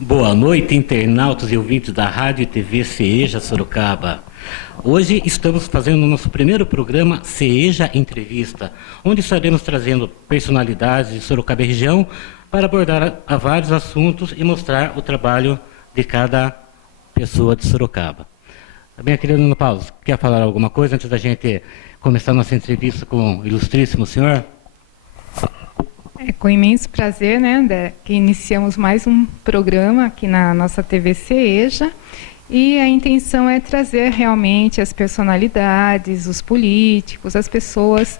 Boa noite, internautas e ouvintes da Rádio e TV CEJA Sorocaba. Hoje estamos fazendo o nosso primeiro programa CEJA Entrevista, onde estaremos trazendo personalidades de Sorocaba e região para abordar a vários assuntos e mostrar o trabalho de cada pessoa de Sorocaba. Minha querida Ana Paula, quer falar alguma coisa antes da gente começar nossa entrevista com o ilustríssimo senhor? É com imenso prazer, né, André, que iniciamos mais um programa aqui na nossa TV CEJA, e a intenção é trazer realmente as personalidades, os políticos, as pessoas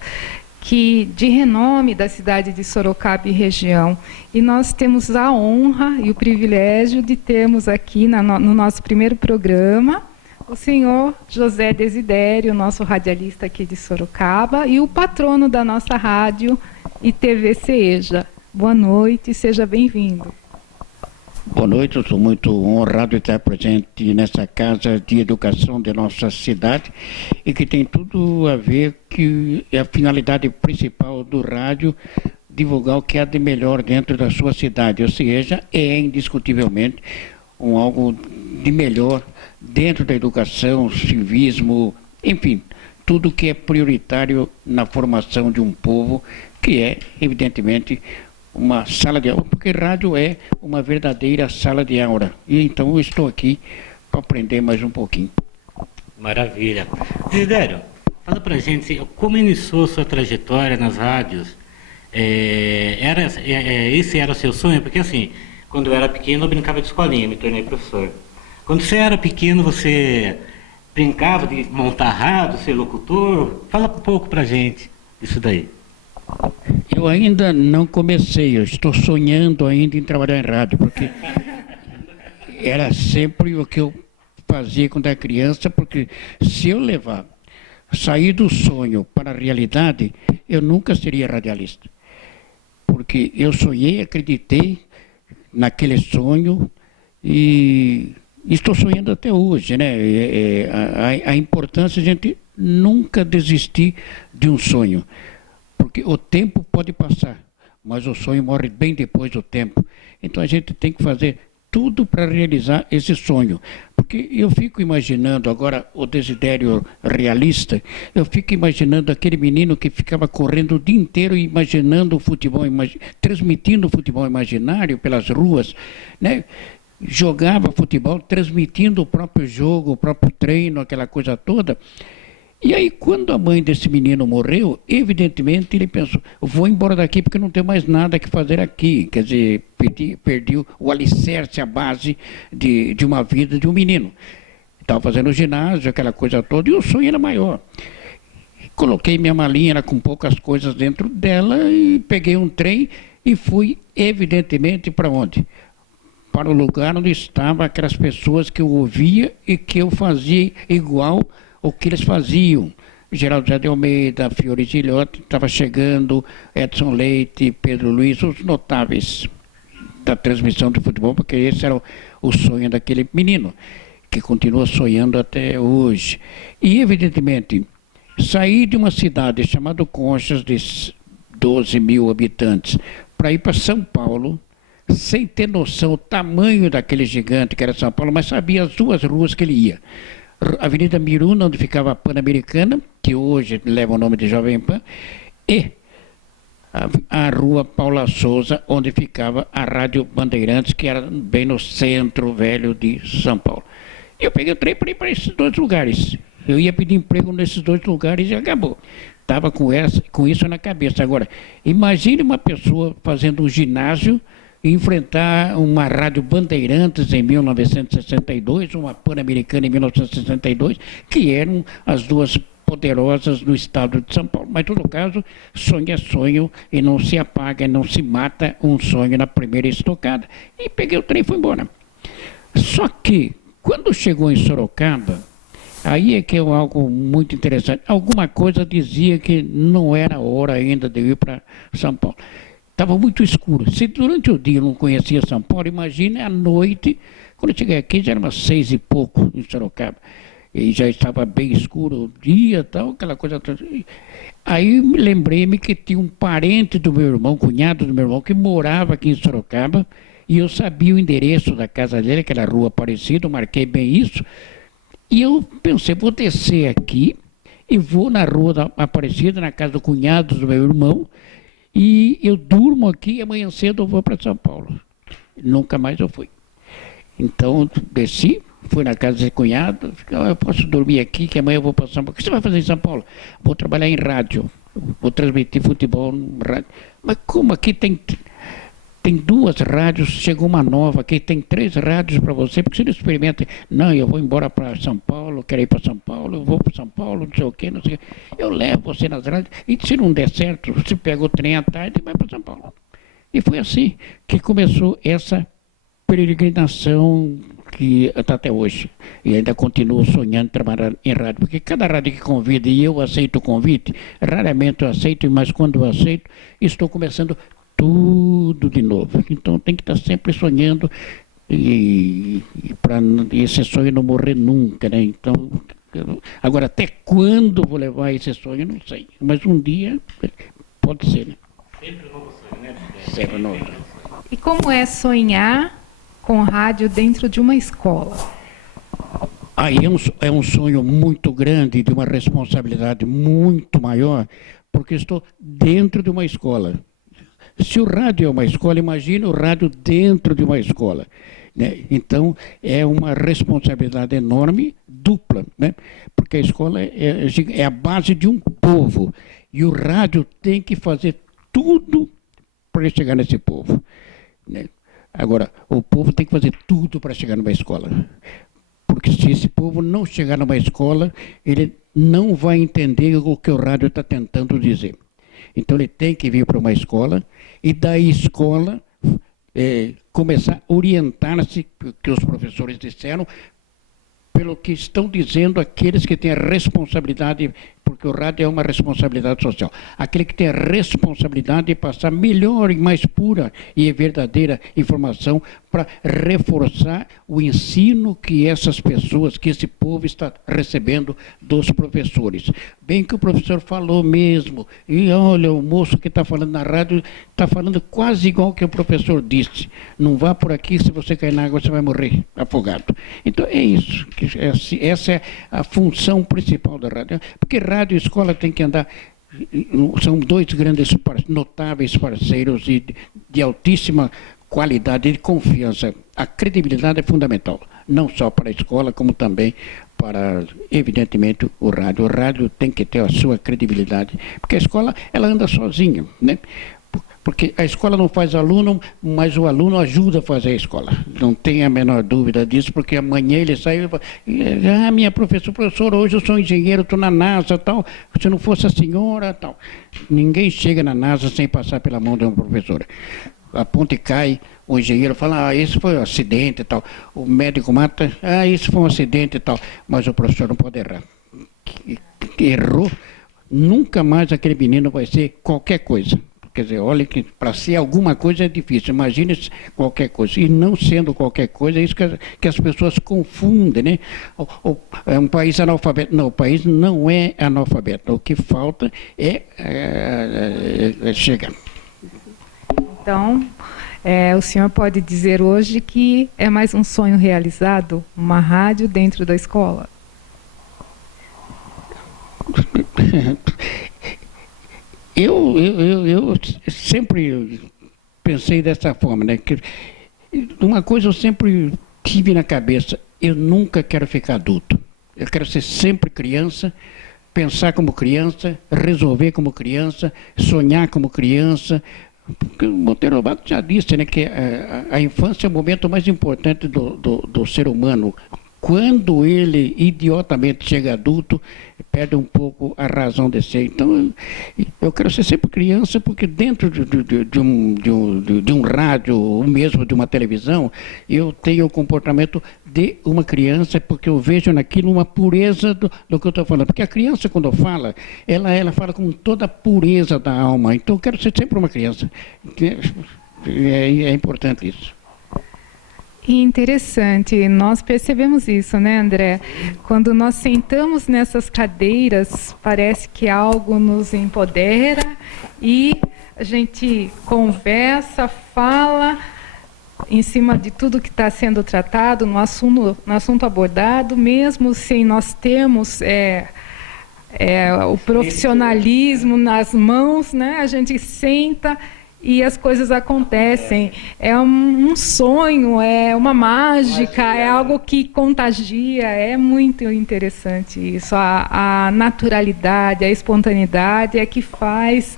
de renome da cidade de Sorocaba e região. E nós temos a honra e o privilégio de termos aqui no nosso primeiro programa o senhor José Desidério, nosso radialista aqui de Sorocaba, e o patrono da nossa rádio e TV CEJA. Boa noite, seja bem-vindo. Boa noite, eu sou muito honrado de estar presente nessa casa de educação de nossa cidade e que tem tudo a ver que é a finalidade principal do rádio, divulgar o que há de melhor dentro da sua cidade, ou seja, é indiscutivelmente algo de melhor dentro da educação, civismo, enfim, tudo que é prioritário na formação de um povo, que é, evidentemente, uma sala de aula, porque rádio é uma verdadeira sala de aula. E então eu estou aqui para aprender mais um pouquinho. Maravilha. Desidério, fala pra gente como iniciou sua trajetória nas rádios. Esse era o seu sonho? Porque assim, quando eu era pequeno eu brincava de escolinha, me tornei professor. Quando você era pequeno, você brincava de montar rádio, ser locutor? Fala um pouco pra gente disso daí. Eu ainda não comecei, eu estou sonhando ainda em trabalhar em rádio, porque era sempre o que eu fazia quando era criança, porque se eu sair do sonho para a realidade, eu nunca seria radialista. Porque eu sonhei, acreditei naquele sonho e estou sonhando até hoje, né? A importância de a gente nunca desistir de um sonho. Porque o tempo pode passar, mas o sonho morre bem depois do tempo. Então a gente tem que fazer tudo para realizar esse sonho. Porque eu fico imaginando agora o Desidério realista, eu fico imaginando aquele menino que ficava correndo o dia inteiro imaginando o futebol, transmitindo o futebol imaginário pelas ruas, né? Jogava futebol, transmitindo o próprio jogo, o próprio treino, aquela coisa toda. E aí, quando a mãe desse menino morreu, evidentemente ele pensou, vou embora daqui porque não tenho mais nada que fazer aqui. Quer dizer, perdi o alicerce, a base de uma vida de um menino. Estava fazendo ginásio, aquela coisa toda, e o sonho era maior. Coloquei minha malinha, era com poucas coisas dentro dela, e peguei um trem e fui, evidentemente, para onde? Para o lugar onde estavam aquelas pessoas que eu ouvia e que eu fazia igual o que eles faziam. Geraldo José de Almeida, Fiore Gilhote, estava chegando, Edson Leite, Pedro Luiz, os notáveis da transmissão de futebol, porque esse era o sonho daquele menino, que continua sonhando até hoje. E, evidentemente, sair de uma cidade chamada Conchas, de 12 mil habitantes, para ir para São Paulo, sem ter noção do tamanho daquele gigante que era São Paulo, mas sabia as duas ruas que ele ia. Avenida Miruna, onde ficava a Pan-Americana, que hoje leva o nome de Jovem Pan, e a rua Paula Souza, onde ficava a Rádio Bandeirantes, que era bem no centro velho de São Paulo. Eu peguei o trem para ir para esses dois lugares. Eu ia pedir emprego nesses dois lugares e acabou. Estava com isso na cabeça. Agora, imagine uma pessoa fazendo um ginásio e enfrentar uma Rádio Bandeirantes em 1962, uma Pan-Americana em 1962, que eram as duas poderosas no estado de São Paulo. Mas, em todo caso, sonho é sonho e não se apaga, não se mata um sonho na primeira estocada. E peguei o trem e fui embora. Só que, quando chegou em Sorocaba, aí é que é algo muito interessante. Alguma coisa dizia que não era hora ainda de ir para São Paulo. Estava muito escuro. Se durante o dia eu não conhecia São Paulo, imagine à noite, quando eu cheguei aqui já era umas 6 e pouco em Sorocaba. E já estava bem escuro o dia e tal, aquela coisa toda. Aí lembrei-me que tinha um parente do meu irmão, cunhado do meu irmão, que morava aqui em Sorocaba, E eu sabia o endereço da casa dele, que era a Rua Aparecida, eu marquei bem isso. E eu pensei, vou descer aqui e vou na Rua da Aparecida, na casa do cunhado do meu irmão, e eu durmo aqui e amanhã cedo eu vou para São Paulo. Nunca mais eu fui. Então, desci, fui na casa desse cunhado, eu posso dormir aqui, que amanhã eu vou para São Paulo. O que você vai fazer em São Paulo? Vou trabalhar em rádio, vou transmitir futebol no rádio. Mas como aqui tem 2 rádios, chegou uma nova, aqui tem 3 rádios para você, porque você não experimenta. Não, eu vou embora para São Paulo, quero ir para São Paulo, eu vou para São Paulo, não sei o quê, não sei o quê. Eu levo você nas rádios, e se não der certo, você pega o trem à tarde e vai para São Paulo. E foi assim que começou essa peregrinação que está até hoje. E ainda continuo sonhando trabalhar em rádio, porque cada rádio que convida e eu aceito o convite, raramente eu aceito, mas quando eu aceito, estou começando tudo de novo. Então tem que estar sempre sonhando e para esse sonho não morrer nunca, né? Então, agora até quando vou levar esse sonho, não sei. Mas um dia pode ser, né? Sempre novo sonho, né? Sempre novo. E como é sonhar com rádio dentro de uma escola? Aí é um sonho muito grande, de uma responsabilidade muito maior, porque estou dentro de uma escola. Se o rádio é uma escola, imagine o rádio dentro de uma escola, né? Então, é uma responsabilidade enorme, dupla, né? Porque a escola é a base de um povo, e o rádio tem que fazer tudo para chegar nesse povo, né? Agora, o povo tem que fazer tudo para chegar numa escola. Porque se esse povo não chegar numa escola, ele não vai entender o que o rádio está tentando dizer. Então ele tem que vir para uma escola e da escola começar a orientar-se, que os professores disseram, pelo que estão dizendo aqueles que têm a responsabilidade, porque o rádio é uma responsabilidade social. Aquele que tem a responsabilidade de passar melhor e mais pura e verdadeira informação para reforçar o ensino que essas pessoas, que esse povo está recebendo dos professores. Bem que o professor falou mesmo, e olha, o moço que está falando na rádio está falando quase igual que o professor disse. Não vá por aqui, se você cair na água você vai morrer afogado. Então é isso, essa é a função principal da rádio. Porque rádio e escola tem que andar, são 2 grandes, notáveis parceiros e de altíssima qualidade e de confiança. A credibilidade é fundamental, não só para a escola, como também para, evidentemente, o rádio. O rádio tem que ter a sua credibilidade, porque a escola, ela anda sozinha, né? Porque a escola não faz aluno, mas o aluno ajuda a fazer a escola. Não tem a menor dúvida disso, porque amanhã ele sai e fala, minha professora, hoje eu sou engenheiro, estou na NASA, tal. Se não fosse a senhora, tal. Ninguém chega na NASA sem passar pela mão de uma professora. A ponte cai, o engenheiro fala, esse foi um acidente e tal. O médico mata, isso foi um acidente e tal. Mas o professor não pode errar. Errou, nunca mais aquele menino vai ser qualquer coisa. Quer dizer, olha que para ser alguma coisa é difícil, imagine qualquer coisa. E não sendo qualquer coisa, é isso que as pessoas confundem, né? É um país analfabeto. Não, o país não é analfabeto. O que falta é chegar. Então, o senhor pode dizer hoje que é mais um sonho realizado, uma rádio dentro da escola? Eu sempre pensei dessa forma, né? Que uma coisa eu sempre tive na cabeça, eu nunca quero ficar adulto. Eu quero ser sempre criança, pensar como criança, resolver como criança, sonhar como criança. Porque o Monteiro Lobato já disse, né, que a infância é o momento mais importante do ser humano. Quando ele idiotamente chega adulto, perde um pouco a razão de ser. Então, eu quero ser sempre criança, porque dentro de um rádio, ou mesmo de uma televisão, eu tenho o comportamento de uma criança, porque eu vejo naquilo uma pureza do que eu estou falando. Porque a criança, quando fala, ela fala com toda a pureza da alma. Então, eu quero ser sempre uma criança. É importante isso. E interessante, nós percebemos isso, né, André? Quando nós sentamos nessas cadeiras, parece que algo nos empodera e a gente conversa, fala em cima de tudo que está sendo tratado, no assunto abordado, mesmo sem nós termos o profissionalismo nas mãos, né? A gente senta e as coisas acontecem. É um sonho, é uma mágica, é algo que contagia, é muito interessante isso. A naturalidade, a espontaneidade é que faz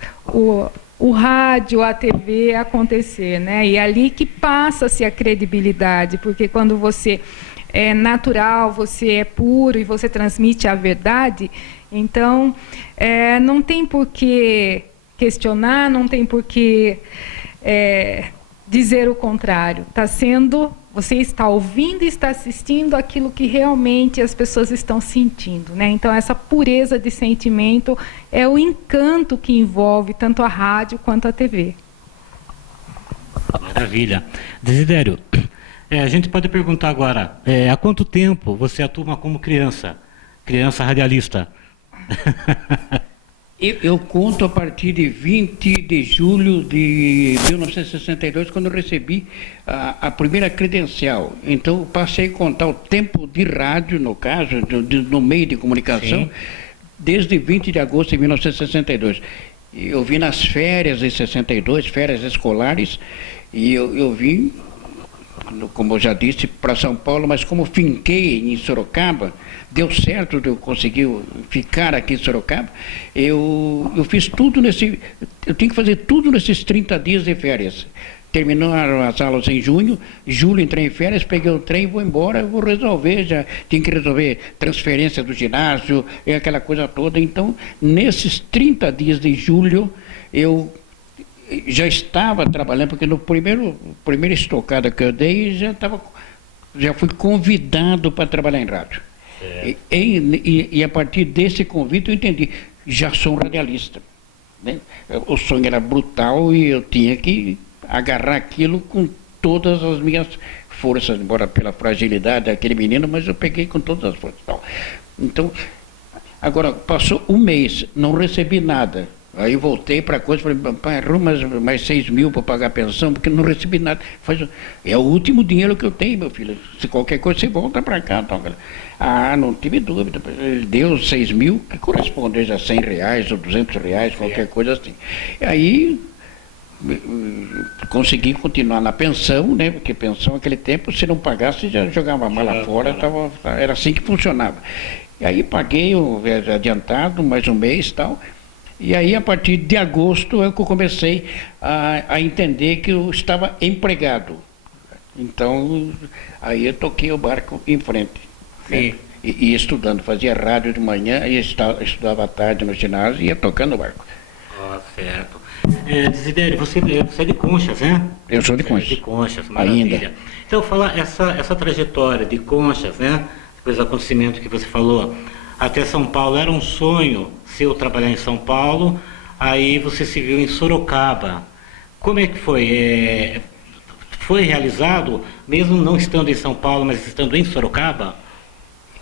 o rádio, a TV acontecer, né? E é ali que passa-se a credibilidade, porque quando você é natural, você é puro e você transmite a verdade, então não tem por que questionar, não tem por que dizer o contrário. Você está ouvindo e está assistindo aquilo que realmente as pessoas estão sentindo, né? Então, essa pureza de sentimento é o encanto que envolve tanto a rádio quanto a TV. Maravilha. Desidério, a gente pode perguntar agora, há quanto tempo você atua como criança radialista? Eu conto a partir de 20 de julho de 1962, quando eu recebi a primeira credencial. Então, eu passei a contar o tempo de rádio, no caso, no meio de comunicação, sim, desde 20 de agosto de 1962. Eu vim nas férias de 62, férias escolares, e eu vim, como eu já disse, para São Paulo, mas como finquei em Sorocaba, deu certo de eu conseguir ficar aqui em Sorocaba, eu fiz tudo eu tinha que fazer tudo nesses 30 dias de férias. Terminaram as aulas em julho, entrei em férias, peguei o trem, vou embora, vou resolver, já tinha que resolver transferência do ginásio, e aquela coisa toda. Então, nesses 30 dias de julho, eu já estava trabalhando, porque no primeira estocada que eu dei, já fui convidado para trabalhar em rádio. E a partir desse convite eu entendi, já sou um radialista, né? O sonho era brutal e eu tinha que agarrar aquilo com todas as minhas forças, embora pela fragilidade daquele menino, mas eu peguei com todas as forças. Então, agora passou um mês, não recebi nada. Aí voltei para a coisa, falei, pai, arruma mais 6 mil para pagar a pensão, porque não recebi nada. É o último dinheiro que eu tenho, meu filho. Se qualquer coisa, você volta para cá. Então, não tive dúvida. Ele deu 6 mil, que corresponde a R$100 ou R$200, qualquer coisa assim. E aí, consegui continuar na pensão, né? Porque pensão naquele tempo, se não pagasse, já jogava a mala fora, era assim que funcionava. E aí paguei o adiantado, mais um mês e tal. E aí, a partir de agosto, é que eu comecei a entender que eu estava empregado. Então, aí eu toquei o barco em frente. Né? E estudando, fazia rádio de manhã, e estudava à tarde no ginásio e ia tocando o barco. Certo. Desidério, você é de Conchas, né? Eu sou de Conchas. De Conchas, maravilha. Ainda. Então, falar essa trajetória de Conchas, né? Depois do acontecimento que você falou, até São Paulo, era um sonho seu trabalhar em São Paulo, aí você se viu em Sorocaba. Como é que foi? Foi realizado, mesmo não estando em São Paulo, mas estando em Sorocaba?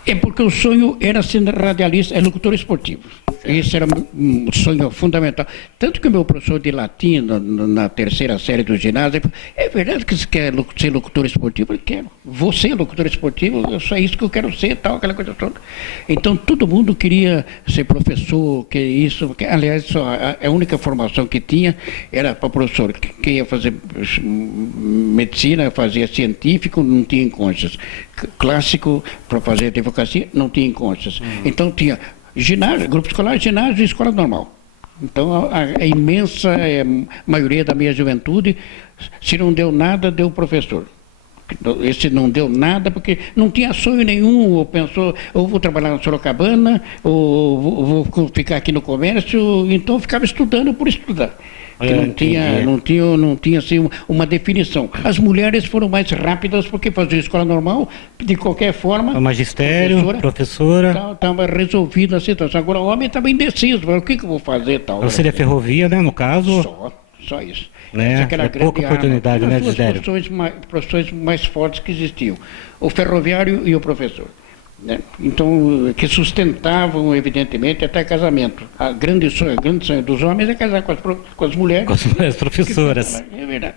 É porque o sonho era ser radialista, locutor esportivo. Esse era um sonho fundamental. Tanto que o meu professor de latim, na terceira série do ginásio, falou, é verdade que você quer ser locutor esportivo? Eu quero. Você é locutor esportivo? É só isso que eu quero ser, tal, aquela coisa toda. Então, todo mundo queria ser professor, que isso. Aliás, a única formação que tinha era para professor. Quem ia fazer medicina, fazia científico, não tinha em Conchas. Clássico, para fazer advocacia, não tinha em Conchas. Então, tinha ginásio, grupo escolar, ginásio e escola normal. Então, a imensa maioria da minha juventude, se não deu nada, deu professor. Esse não deu nada porque não tinha sonho nenhum, ou pensou, ou vou trabalhar na Sorocabana, ou vou ficar aqui no comércio, então ficava estudando por estudar. Não tinha assim, uma definição. As mulheres foram mais rápidas porque faziam escola normal, de qualquer forma. O magistério, professora. Estava resolvida a situação. Agora o homem estava indeciso, o que eu vou fazer tal. Ou seria ferrovia, né, no caso? Só isso. Né? Pouca oportunidade, né, Desidério? As duas profissões mais fortes que existiam, o ferroviário e o professor. né? Então, que sustentavam, evidentemente, até casamento. A grande sonho dos homens é casar com as mulheres. Com as professoras. É verdade.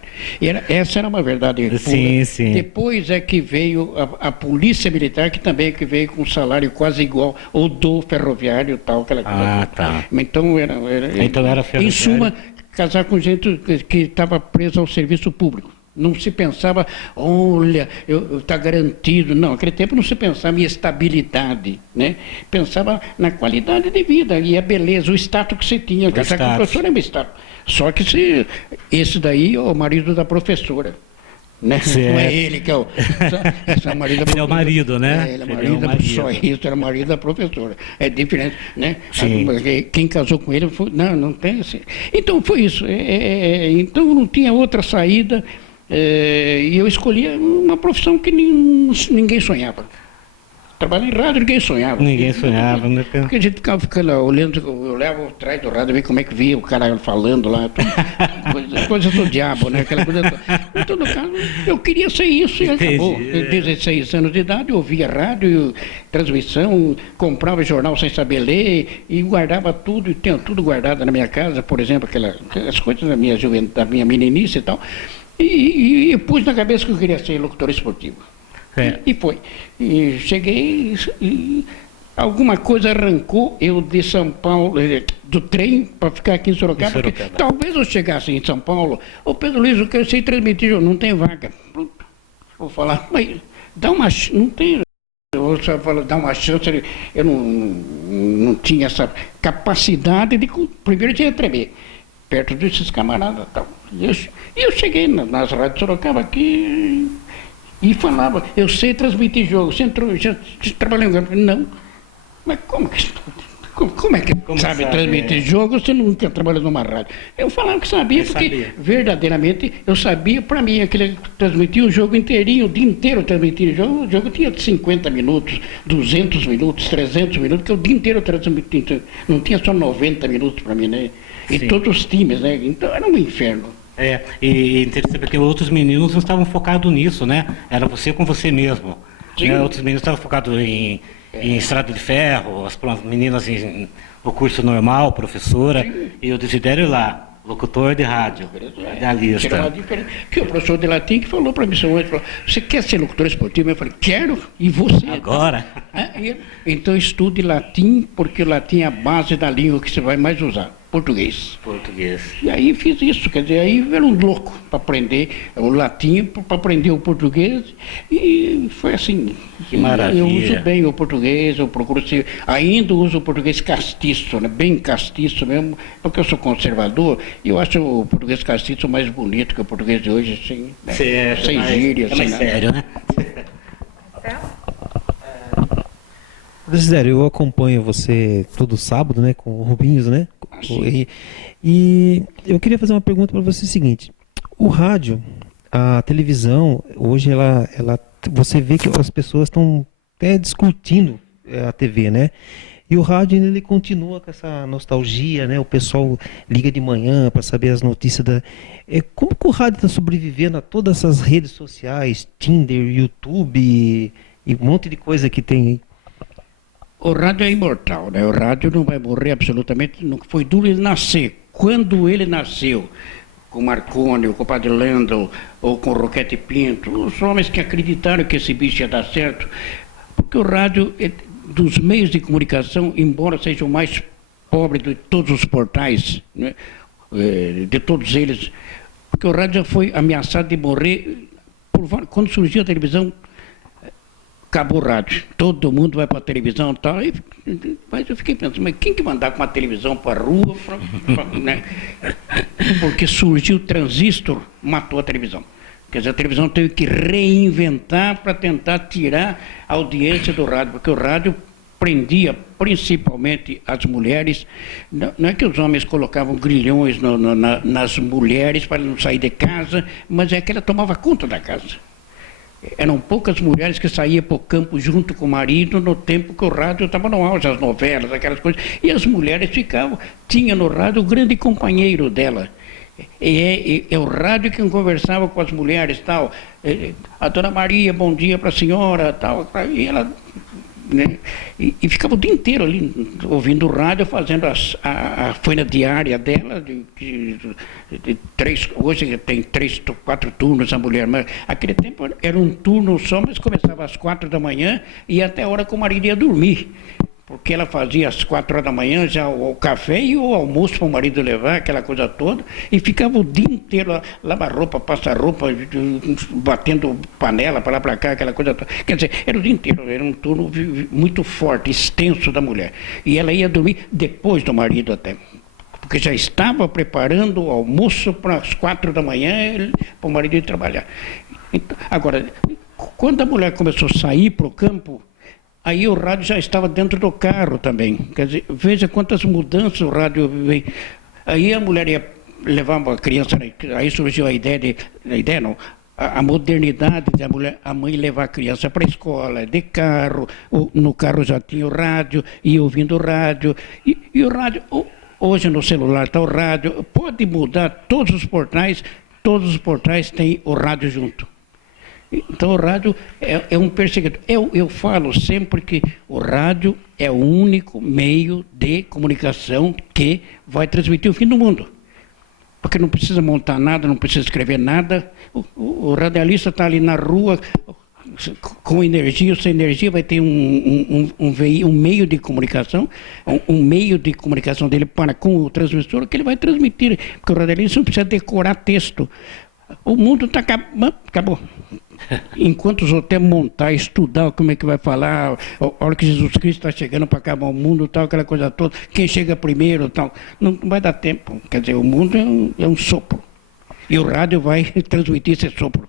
Essa era uma verdade pura. Sim, sim. Depois é que veio a polícia militar, que também que veio com um salário quase igual ao do ferroviário, tal, aquela coisa. Ah, tá. Então, era ferroviário. em suma, casar com gente que estava presa ao serviço público. Não se pensava, olha, está garantido. Não, naquele tempo não se pensava em estabilidade, né? Pensava na qualidade de vida e a beleza, o status que você tinha. Casar com o professor é um status. Só que esse daí é o marido da professora. Né? Não é ele que é o marido da professora. Ele é o marido, né? Ele é o marido da professora. Isso era o marido da professora. É diferente, né? Sim. Quem casou com ele foi... Não tem assim. Então foi isso. Então não tinha outra saída. E eu escolhi uma profissão que ninguém sonhava. Trabalhar em rádio, ninguém sonhava. Ninguém sonhava, né? Porque a gente ficava olhando, eu olhava atrás do rádio, ver como é que via o cara falando lá, coisa do diabo, né? Aquela coisa toda. Então, no caso, eu queria ser isso e acabou. 16 anos de idade, eu ouvia rádio, transmissão, comprava jornal sem saber ler e guardava tudo, e tenho tudo guardado na minha casa, por exemplo, aquelas coisas da minha juventude, da minha meninice e tal. E pus na cabeça que eu queria ser locutor esportivo. E foi. E cheguei e alguma coisa arrancou eu de São Paulo, do trem, para ficar aqui em Sorocaba. Porque talvez eu chegasse em São Paulo, ô Pedro Luiz, eu quero sei transmitir, não tem vaga. Vou falar, mas dá uma chance, não tem. Eu só falo, dá uma chance, eu não tinha essa capacidade de. Primeiro eu tinha que tremer, perto desses camaradas e tal. E eu cheguei nas rádios de Sorocaba aqui. E falava, eu sei transmitir jogo, você trabalhou em campo? Não. Mas como é que sabe transmitir jogo se nunca trabalhou numa rádio? Eu falava que sabia, porque verdadeiramente eu sabia, para mim, aquele transmitir o jogo inteirinho, o dia inteiro transmitir o jogo tinha 50 minutos, 200 minutos, 300 minutos, que o dia inteiro transmitia, não tinha só 90 minutos para mim, né? E todos os times, né? Então era um inferno. E interessante porque outros meninos não estavam focados nisso, né? Era você com você mesmo. Né? Outros meninos estavam focados em estrada de ferro, as meninas o curso normal, professora, e o Desidério lá, locutor de rádio, radialista. Que o professor de latim que falou para mim, você quer ser locutor esportivo? Eu falei, quero, e você? Agora? Então estude latim, porque o latim é a base da língua que você vai mais usar. Português. E aí fiz isso, quer dizer, aí era um louco para aprender o latim, para aprender o português, e foi assim. Que maravilha. Eu uso bem o português, eu procuro ser, ainda uso o português castiço, né? Bem castiço mesmo, porque eu sou conservador, e eu acho o português castiço mais bonito que o português de hoje, assim, né? Sem gíria, é mais sério, né? Desidério, eu acompanho você todo sábado, né, com o Rubinhos, né? E eu queria fazer uma pergunta para você seguinte: o rádio, a televisão, hoje você vê que as pessoas estão até discutindo a TV, né? E o rádio ele continua com essa nostalgia, né? O pessoal liga de manhã para saber as notícias como que o rádio está sobrevivendo a todas essas redes sociais, Tinder, YouTube e um monte de coisa que tem aí? O rádio é imortal, né? O rádio não vai morrer absolutamente, não foi duro ele nascer. Quando ele nasceu, com Marconi, ou com o Padre Lando, ou com Roquete Pinto, os homens que acreditaram que esse bicho ia dar certo, porque o rádio, dos meios de comunicação, embora seja o mais pobre de todos os portais, né? De todos eles, porque o rádio já foi ameaçado de morrer, quando surgiu a televisão, acabou o rádio, todo mundo vai para a televisão e tal, mas eu fiquei pensando, mas quem que vai andar com uma televisão para a rua, né? Porque surgiu o transistor, matou a televisão. Quer dizer, a televisão teve que reinventar para tentar tirar a audiência do rádio, porque o rádio prendia principalmente as mulheres, não é que os homens colocavam grilhões nas mulheres para não sair de casa, mas é que ela tomava conta da casa. Eram poucas mulheres que saíam para o campo junto com o marido no tempo que o rádio estava no auge, as novelas, aquelas coisas. E as mulheres tinha no rádio o grande companheiro dela. É o rádio que conversava com as mulheres, tal. A dona Maria, bom dia para a senhora, tal. E ela né? E ficava o dia inteiro ali ouvindo rádio, fazendo a folha diária dela, de hoje tem 3, 4 turnos a mulher, mas aquele tempo era um turno só, mas começava às 4 da manhã e ia até a hora que o marido ia dormir. Porque ela fazia às 4 horas da manhã já o café e o almoço para o marido levar, aquela coisa toda, e ficava o dia inteiro, lava roupa, passa roupa, batendo panela para lá para cá, aquela coisa toda. Quer dizer, era o dia inteiro, era um turno muito forte, extenso da mulher. E ela ia dormir depois do marido até. Porque já estava preparando o almoço para as 4 da manhã para o marido ir trabalhar. Então, agora, quando a mulher começou a sair para o campo, aí o rádio já estava dentro do carro também. Quer dizer, veja quantas mudanças o rádio vem. Aí a mulher ia levar uma criança, aí surgiu a ideia a modernidade da mulher, a mãe levar a criança para a escola, de carro, no carro já tinha o rádio, ia ouvindo o rádio, e o rádio, hoje no celular está o rádio, pode mudar todos os portais têm o rádio junto. Então o rádio é um perseguidor. Eu falo sempre que o rádio é o único meio de comunicação que vai transmitir o fim do mundo. Porque não precisa montar nada, não precisa escrever nada. O radialista está ali na rua, com energia ou sem energia, vai ter um meio de comunicação, um meio de comunicação dele para com o transmissor que ele vai transmitir. Porque o radialista não precisa decorar texto. O mundo está acabou. Enquanto os hotéis montar, estudar como é que vai falar, a hora que Jesus Cristo está chegando para acabar o mundo, tal, aquela coisa toda, quem chega primeiro, tal, não vai dar tempo. Quer dizer, o mundo é um sopro. E o rádio vai transmitir esse sopro.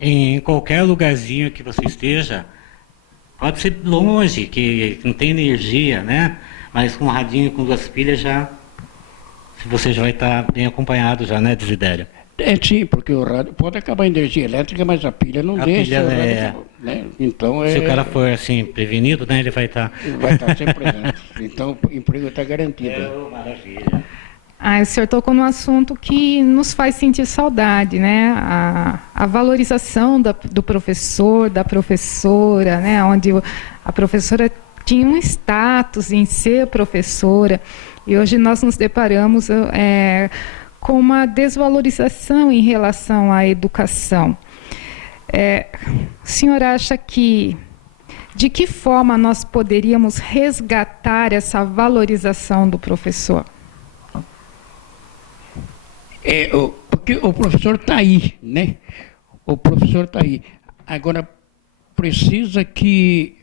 Em qualquer lugarzinho que você esteja, pode ser longe, que não tem energia, né? Mas com um radinho, com 2 pilhas, você já vai estar bem acompanhado já, né, Desidério? Sim, porque o rádio pode acabar a energia elétrica, mas a pilha não deixa. Né? Então, se o cara for assim, prevenido, né, ele vai estar... Vai estar sempre presente. Então, o emprego está garantido. Maravilha. O senhor tocou num assunto que nos faz sentir saudade, né? A valorização do professor, da professora, né? Onde a professora tinha um status em ser professora, e hoje nós nos deparamos com uma desvalorização em relação à educação. O senhor acha de que forma nós poderíamos resgatar essa valorização do professor? Porque o professor está aí, né? O professor está aí. Agora, precisa que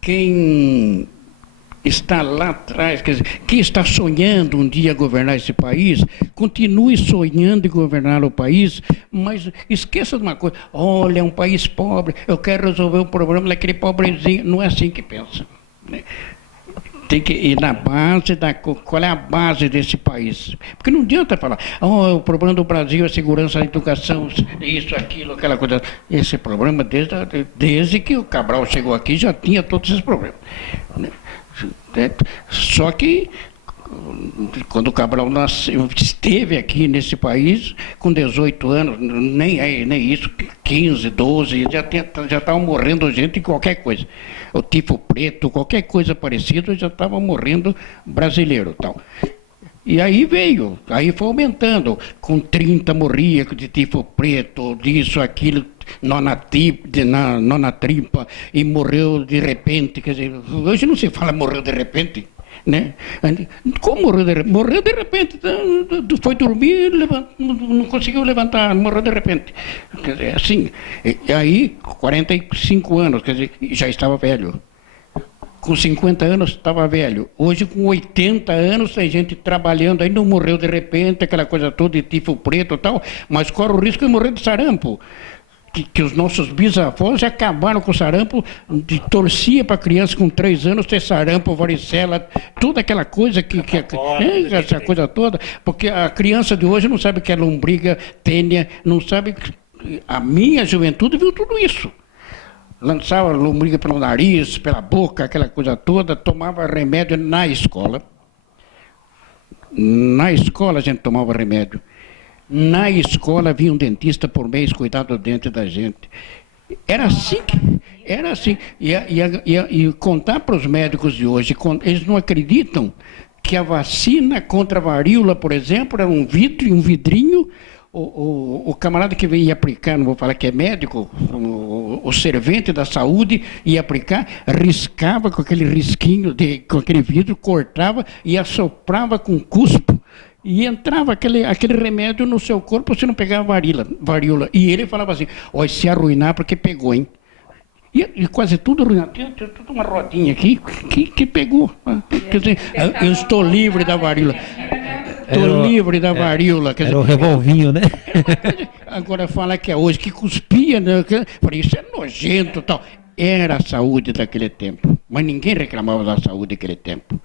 quem está lá atrás, quer dizer, quem está sonhando um dia governar esse país, continue sonhando em governar o país, mas esqueça de uma coisa: olha, é um país pobre, eu quero resolver o problema daquele pobrezinho. Não é assim que pensa, né? Tem que ir na base, qual é a base desse país. Porque não adianta falar, o problema do Brasil é a segurança da educação, isso, aquilo, aquela coisa. Esse problema, desde que o Cabral chegou aqui, já tinha todos esses problemas, né? Só que quando o Cabral esteve aqui nesse país, com 18 anos, nem isso, 15, 12, já estavam morrendo gente em qualquer coisa. O tifo preto, qualquer coisa parecida, já estava morrendo brasileiro, tal. E aí aí foi aumentando. Com 30 morria de tifo preto, disso, aquilo, nona tripa, e morreu de repente. Quer dizer, hoje não se fala morreu de repente, né? Como morreu de repente? Morreu de repente, foi dormir, não conseguiu levantar, morreu de repente. Quer dizer, assim, e aí, 45 anos, quer dizer, já estava velho. Com 50 anos estava velho. Hoje, com 80 anos, tem gente trabalhando, aí não morreu de repente, aquela coisa toda de tifo preto e tal, mas corre o risco de morrer de sarampo. Que os nossos bisavós já acabaram com o sarampo, torcia para a criança com 3 anos ter sarampo, varicela, toda aquela coisa essa coisa toda, porque a criança de hoje não sabe o que é lombriga, tênia, não sabe. A minha juventude viu tudo isso. Lançava lombriga pelo nariz, pela boca, aquela coisa toda, tomava remédio na escola. Na escola a gente tomava remédio. Na escola vinha um dentista por mês cuidar do dente da gente. Era assim. Era assim. E contar para os médicos de hoje, eles não acreditam que a vacina contra a varíola, por exemplo, era um vidrinho. O camarada que veio aplicar, não vou falar que é médico, o servente da saúde ia aplicar, riscava com aquele risquinho, com aquele vidro, cortava e assoprava com cuspo. E entrava aquele remédio no seu corpo, você não pegava varíola. E ele falava assim, ó, se arruinar porque pegou, hein? E quase tudo arruinado. Tem tudo uma rodinha aqui que pegou. Quer dizer, eu estou livre da varíola. Estou livre da varíola. Era o revolvinho, né? Agora fala que é hoje, que cuspia, né? Falei, isso é nojento e tal. Era a saúde daquele tempo. Mas ninguém reclamava da saúde daquele tempo.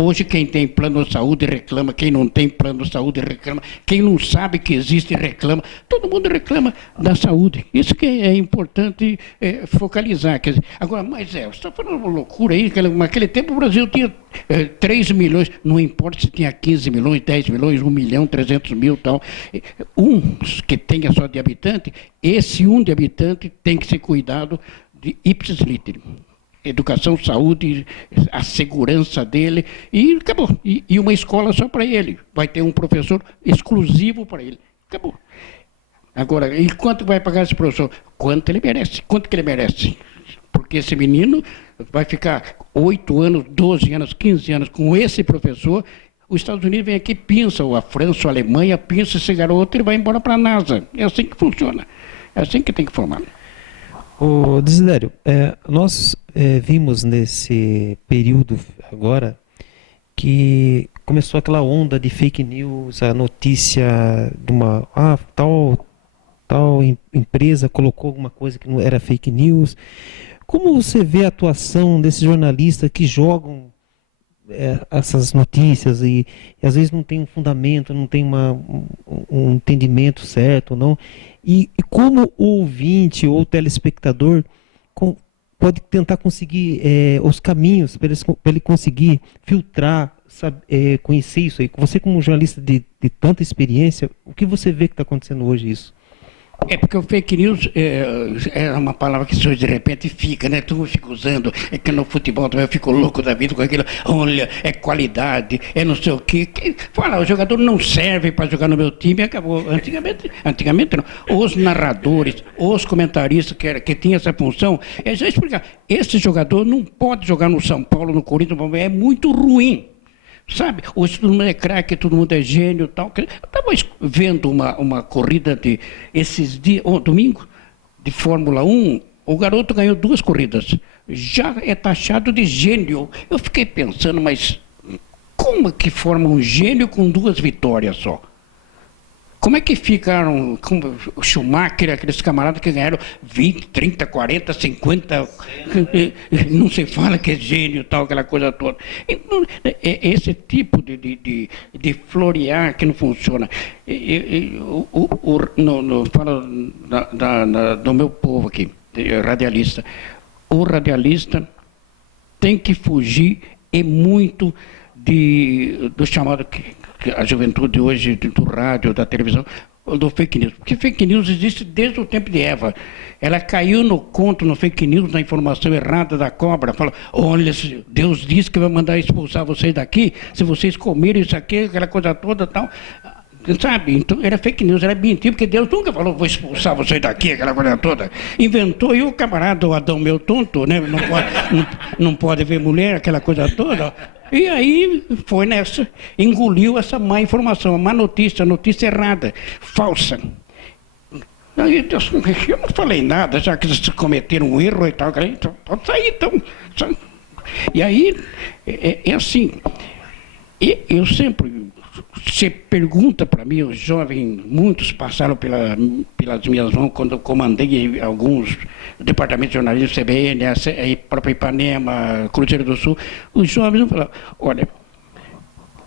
Hoje quem tem plano de saúde reclama, quem não tem plano de saúde reclama, quem não sabe que existe reclama, todo mundo reclama da saúde. Isso que é importante focalizar. Quer dizer, agora, mas você está falando uma loucura aí, naquele tempo o Brasil tinha 3 milhões, não importa se tinha 15 milhões, 10 milhões, 1 milhão, 300 mil e tal. Que tenha só de habitante, esse de habitante tem que ser cuidado de ipsis literum. Educação, saúde, a segurança dele, e acabou. E uma escola só para ele. Vai ter um professor exclusivo para ele. Acabou. Agora, e quanto vai pagar esse professor? Quanto ele merece? Quanto que ele merece? Porque esse menino vai ficar 8 anos, 12 anos, 15 anos com esse professor. Os Estados Unidos vem aqui, pinça, ou a França, ou a Alemanha, pinça esse garoto e ele vai embora para a NASA. É assim que funciona. É assim que tem que formar. Ô, Desidério, nós vimos nesse período agora que começou aquela onda de fake news, a notícia de uma tal empresa colocou alguma coisa que não era fake news. Como você vê a atuação desses jornalistas que jogam essas notícias e às vezes não tem um fundamento, não tem um entendimento certo, não? E como o ouvinte ou o telespectador pode tentar conseguir os caminhos para ele conseguir filtrar, conhecer isso aí? Você, como jornalista de tanta experiência, o que você vê que está acontecendo hoje isso? É porque o fake news é uma palavra que de repente fica, né? Tu fica usando, é que no futebol também eu fico louco da vida com aquilo, olha, é qualidade, é não sei o quê. Fala, o jogador não serve para jogar no meu time, acabou. Antigamente não. Os narradores, os comentaristas que tinham essa função, já explicar, esse jogador não pode jogar no São Paulo, no Corinthians, é muito ruim. Sabe, hoje todo mundo é craque, todo mundo é gênio e tal. Eu estava vendo uma corrida esses dias, domingo, de Fórmula 1, o garoto ganhou 2 corridas. Já é taxado de gênio. Eu fiquei pensando, mas como que forma um gênio com 2 vitórias só? Como é que ficaram como o Schumacher, aqueles camaradas que ganharam 20, 30, 40, 50, não se fala que é gênio, tal, aquela coisa toda. Então, esse tipo de florear que não funciona. Falo do meu povo aqui, radialista. O radialista tem que fugir muito do chamado que a juventude hoje, do rádio, da televisão, do fake news. Porque fake news existe desde o tempo de Eva. Ela caiu no conto, no fake news, na informação errada da cobra. Fala, olha, Deus disse que vai mandar expulsar vocês daqui, se vocês comerem isso aqui, aquela coisa toda e tal. Sabe? Então, era fake news, era mentira, porque Deus nunca falou, vou expulsar vocês daqui, aquela coisa toda. Inventou, e o camarada, o Adão, meu tonto, né? Não pode ver mulher, aquela coisa toda. E aí foi nessa, engoliu essa má informação, a má notícia, a notícia errada, falsa. Aí Deus, eu não falei nada, já que eles cometeram um erro e tal, então pode sair, então. E aí, é assim, eu sempre, você pergunta para mim, os jovens, muitos passaram pelas minhas mãos quando eu comandei alguns departamentos de jornalismo, CBN, a própria Ipanema, Cruzeiro do Sul, os jovens vão falar, olha,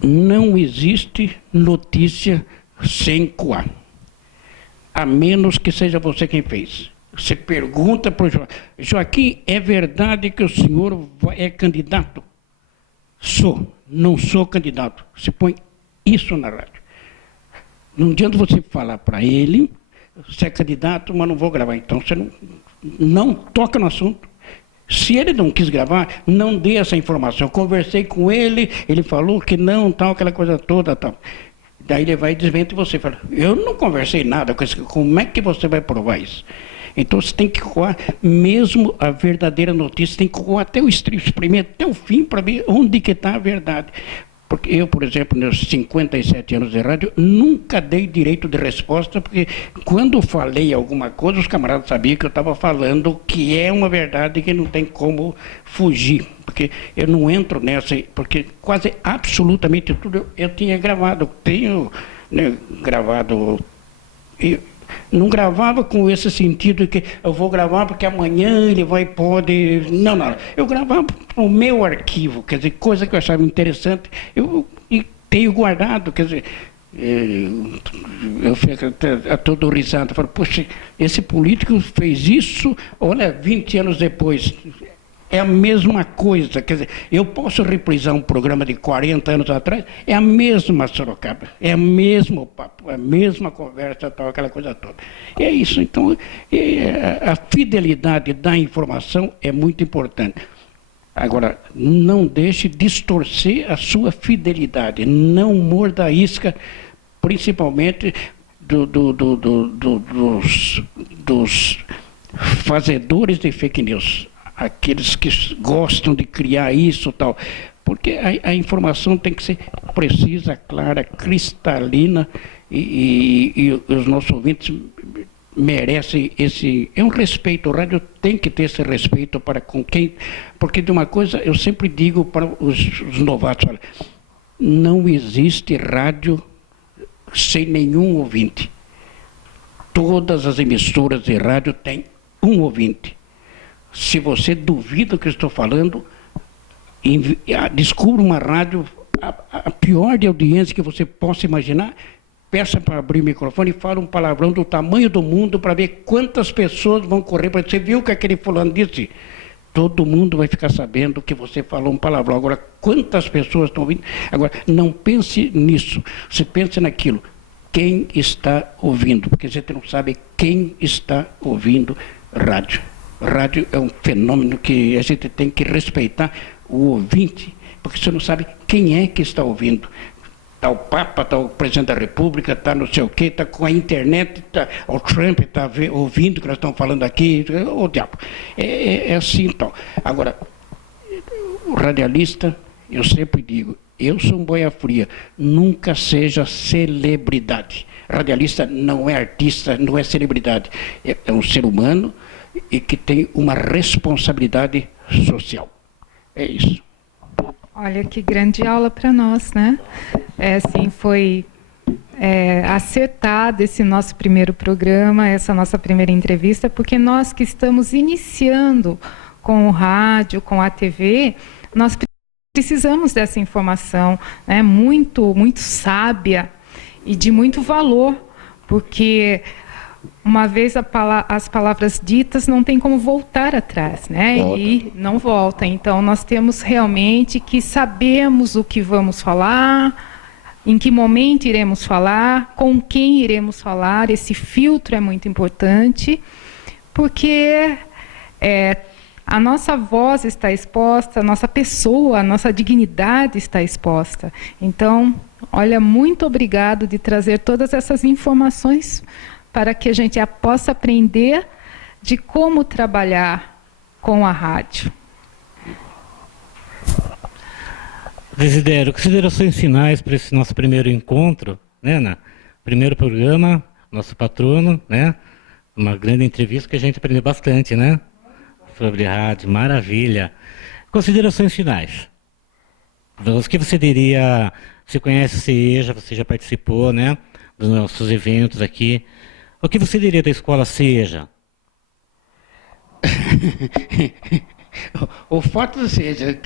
não existe notícia sem coar, a menos que seja você quem fez. Você pergunta para o Joaquim, é verdade que o senhor é candidato? Sou, não sou candidato. Você põe isso na rádio. Não adianta você falar para ele, você é candidato, mas não vou gravar. Então você não toca no assunto. Se ele não quis gravar, não dê essa informação. Eu conversei com ele, ele falou que não, tal, aquela coisa toda, tal. Daí ele vai e desmente você. Fala, eu não conversei nada com esse, como é que você vai provar isso? Então você tem que coar, mesmo a verdadeira notícia, tem que coar até o experimento, até o fim, para ver onde que está a verdade. Porque eu, por exemplo, nos 57 anos de rádio, nunca dei direito de resposta, porque quando falei alguma coisa, os camaradas sabiam que eu estava falando que é uma verdade que não tem como fugir. Porque eu não entro nessa, porque quase absolutamente tudo eu tinha gravado. Tenho, né, gravado... Não gravava com esse sentido que eu vou gravar porque amanhã ele vai poder... Não. Eu gravava para o meu arquivo, quer dizer, coisa que eu achava interessante, eu tenho guardado, quer dizer... Eu fico a todo risado, falo, poxa, esse político fez isso, olha, 20 anos depois... É a mesma coisa, quer dizer, eu posso reprisar um programa de 40 anos atrás, é a mesma Sorocaba, é o mesmo papo, é a mesma conversa, tal, aquela coisa toda. E é isso, então, a fidelidade da informação é muito importante. Agora, não deixe distorcer a sua fidelidade, não morda a isca, principalmente dos fazedores de fake news. Aqueles que gostam de criar isso e tal, porque a informação tem que ser precisa, clara, cristalina, e os nossos ouvintes merecem esse... É um respeito, o rádio tem que ter esse respeito para com quem... Porque de uma coisa, eu sempre digo para os novatos, olha, não existe rádio sem nenhum ouvinte. Todas as emissoras de rádio têm um ouvinte. Se você duvida do que eu estou falando, descubra uma rádio, a pior de audiência que você possa imaginar, peça para abrir o microfone e fala um palavrão do tamanho do mundo para ver quantas pessoas vão correr para você viu o que aquele fulano disse? Todo mundo vai ficar sabendo que você falou um palavrão. Agora, quantas pessoas estão ouvindo? Agora, não pense nisso, você pense naquilo. Quem está ouvindo? Porque você não sabe quem está ouvindo rádio. Rádio é um fenômeno que a gente tem que respeitar o ouvinte, porque você não sabe quem é que está ouvindo. Está o Papa, está o Presidente da República, está não sei o quê, está com a internet, o Trump está ouvindo o que nós estamos falando aqui, o diabo. É assim, então. Agora, o radialista, eu sempre digo, eu sou um boia fria, nunca seja celebridade. Radialista não é artista, não é celebridade, é um ser humano e que tem uma responsabilidade social. É isso. Olha, que grande aula para nós, né? Assim, foi acertado esse nosso primeiro programa, essa nossa primeira entrevista, porque nós que estamos iniciando com o rádio, com a TV, nós precisamos dessa informação, né? Muito sábia e de muito valor, porque... uma vez as palavras ditas, não tem como voltar atrás, né? Volta. E não volta. Então, nós temos realmente que sabermos o que vamos falar, em que momento iremos falar, com quem iremos falar. Esse filtro é muito importante, porque a nossa voz está exposta, a nossa pessoa, a nossa dignidade está exposta. Então, olha, muito obrigado de trazer todas essas informações para que a gente possa aprender de como trabalhar com a rádio. Desidério, considerações finais para esse nosso primeiro encontro, né, Ana? Primeiro programa, nosso patrono, né? Uma grande entrevista que a gente aprendeu bastante, né? Sobre rádio, maravilha. Considerações finais. O que você diria, você conhece o CEJA, você já participou, né? Dos nossos eventos aqui. O que você diria da escola CEJA? O fato de CEJA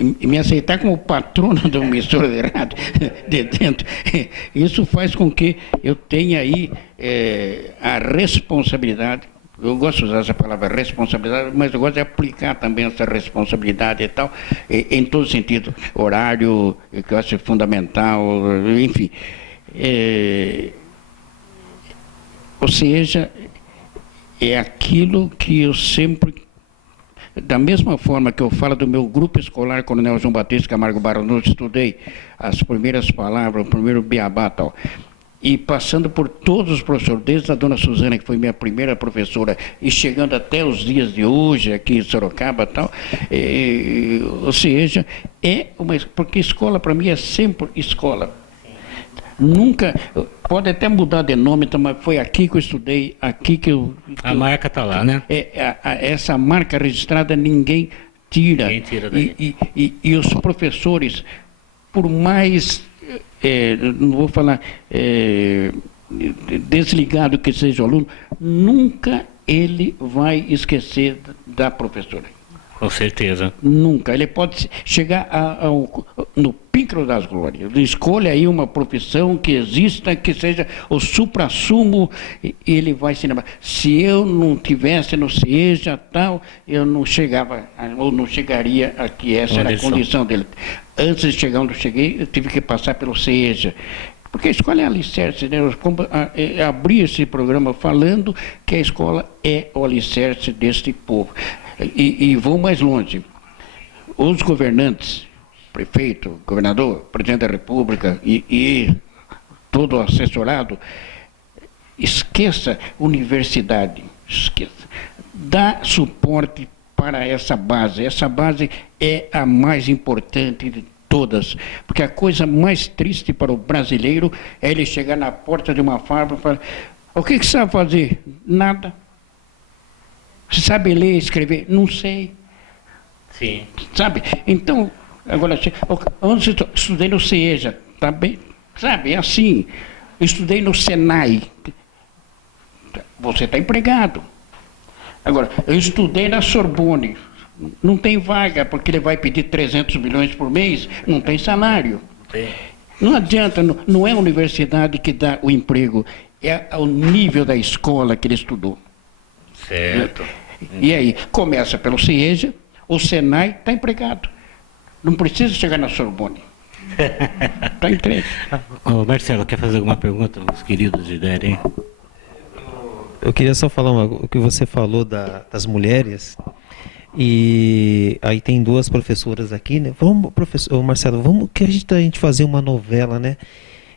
me aceitar como patrono de uma emissora de rádio de dentro, isso faz com que eu tenha aí a responsabilidade. Eu gosto de usar essa palavra responsabilidade, mas eu gosto de aplicar também essa responsabilidade e tal, em todo sentido, horário, que eu acho fundamental, enfim. ou seja, é aquilo que eu sempre, da mesma forma que eu falo do meu grupo escolar, Coronel João Batista Camargo Barros, estudei as primeiras palavras, o primeiro beabá tal, e passando por todos os professores, desde a dona Suzana, que foi minha primeira professora, e chegando até os dias de hoje, aqui em Sorocaba tal, ou seja, porque escola para mim é sempre escola. Nunca, pode até mudar de nome, mas foi aqui que eu estudei, aqui que eu... A marca está lá, né? Essa marca registrada ninguém tira. Ninguém tira daí. E os professores, por mais, não vou falar desligado que seja o aluno, nunca ele vai esquecer da professora. Com certeza. Nunca. Ele pode chegar no pico das glórias. Escolha aí uma profissão que exista, que seja o suprassumo, e ele vai se lembrar. Se eu não tivesse no CIEJA tal, eu não chegava, ou não chegaria aqui. Essa era a condição dele. Antes de chegar onde eu cheguei, eu tive que passar pelo CIEJA. Porque a escola é alicerce, né? Eu abri esse programa falando que a escola é o alicerce deste povo. E vou mais longe. Os governantes, prefeito, governador, presidente da República e todo o assessorado, esqueça universidade, esqueça. Dá suporte para essa base. Essa base é a mais importante de todas, porque a coisa mais triste para o brasileiro é ele chegar na porta de uma fábrica e falar: o que você sabe fazer? Nada. Você sabe ler e escrever? Não sei. Sim. Sabe? Então, agora, onde eu estudei no CIEJA, tá bem? Sabe, é assim. Eu estudei no Senai. Você está empregado. Agora, eu estudei na Sorbonne. Não tem vaga, porque ele vai pedir 300 milhões por mês, não tem salário. Sim. Não adianta, não é a universidade que dá o emprego, é o nível da escola que ele estudou. Certo. E aí, começa pelo CIEJA, o Senai está empregado. Não precisa chegar na Sorbonne. Está entregue. Marcelo, quer fazer alguma pergunta, meus queridos de derem? Eu queria só falar o que você falou das mulheres. E aí tem duas professoras aqui, né? Vamos, professor Marcelo, vamos que a gente fazer uma novela, né?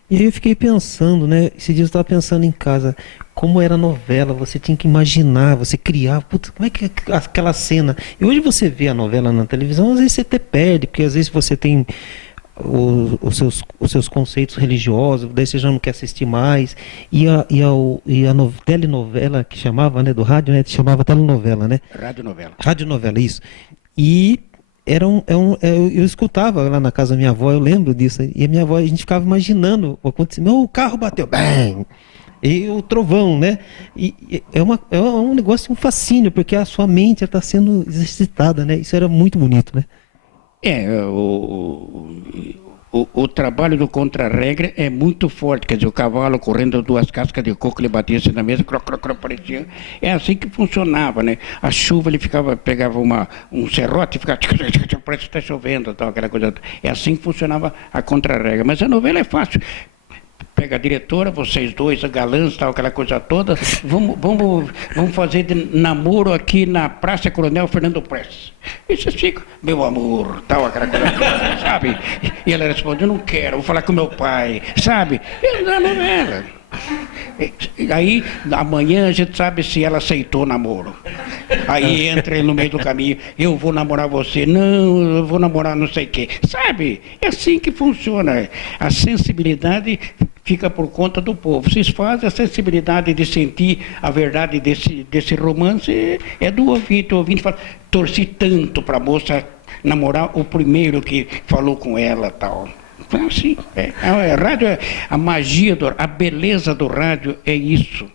E aí eu fiquei pensando, né? Esse dia eu estava pensando em casa, como era a novela, você tinha que imaginar, você criar, puta, como é que é aquela cena? E hoje você vê a novela na televisão, às vezes você até perde, porque às vezes você tem os seus conceitos religiosos, daí você já não quer assistir mais. E a telenovela que chamava, né, do rádio, né, chamava telenovela, né? Radionovela, isso. E eu escutava lá na casa da minha avó, eu lembro disso, e a minha avó, a gente ficava imaginando o acontecimento, o carro bateu, bang! E o trovão, né? E é um negócio, um fascínio, porque a sua mente está sendo exercitada, né? Isso era muito bonito, né? O trabalho do contra-regra é muito forte, quer dizer, o cavalo correndo duas cascas de coco, ele batia assim na mesa, parecia. É assim que funcionava, né? A chuva, ele pegava um serrote e ficava, parece que está chovendo, tal, aquela coisa. É assim que funcionava a contra-regra. Mas a novela é fácil. Pega a diretora, vocês dois, galãs, tal, aquela coisa toda, vamos fazer de namoro aqui na Praça Coronel Fernando Prestes. E vocês ficam, meu amor, tal, aquela coisa toda, sabe? E ela responde, eu não quero, vou falar com meu pai, sabe? E na novela. Aí, amanhã a gente sabe se ela aceitou o namoro. Aí entra ele no meio do caminho, eu vou namorar você, não, eu vou namorar não sei quem. Sabe? É assim que funciona. A sensibilidade fica por conta do povo. Vocês fazem a sensibilidade de sentir a verdade desse romance, é do ouvinte. O ouvinte fala, torci tanto para a moça namorar o primeiro que falou com ela, tal. Então, assim, rádio, a magia, a beleza do rádio é isso.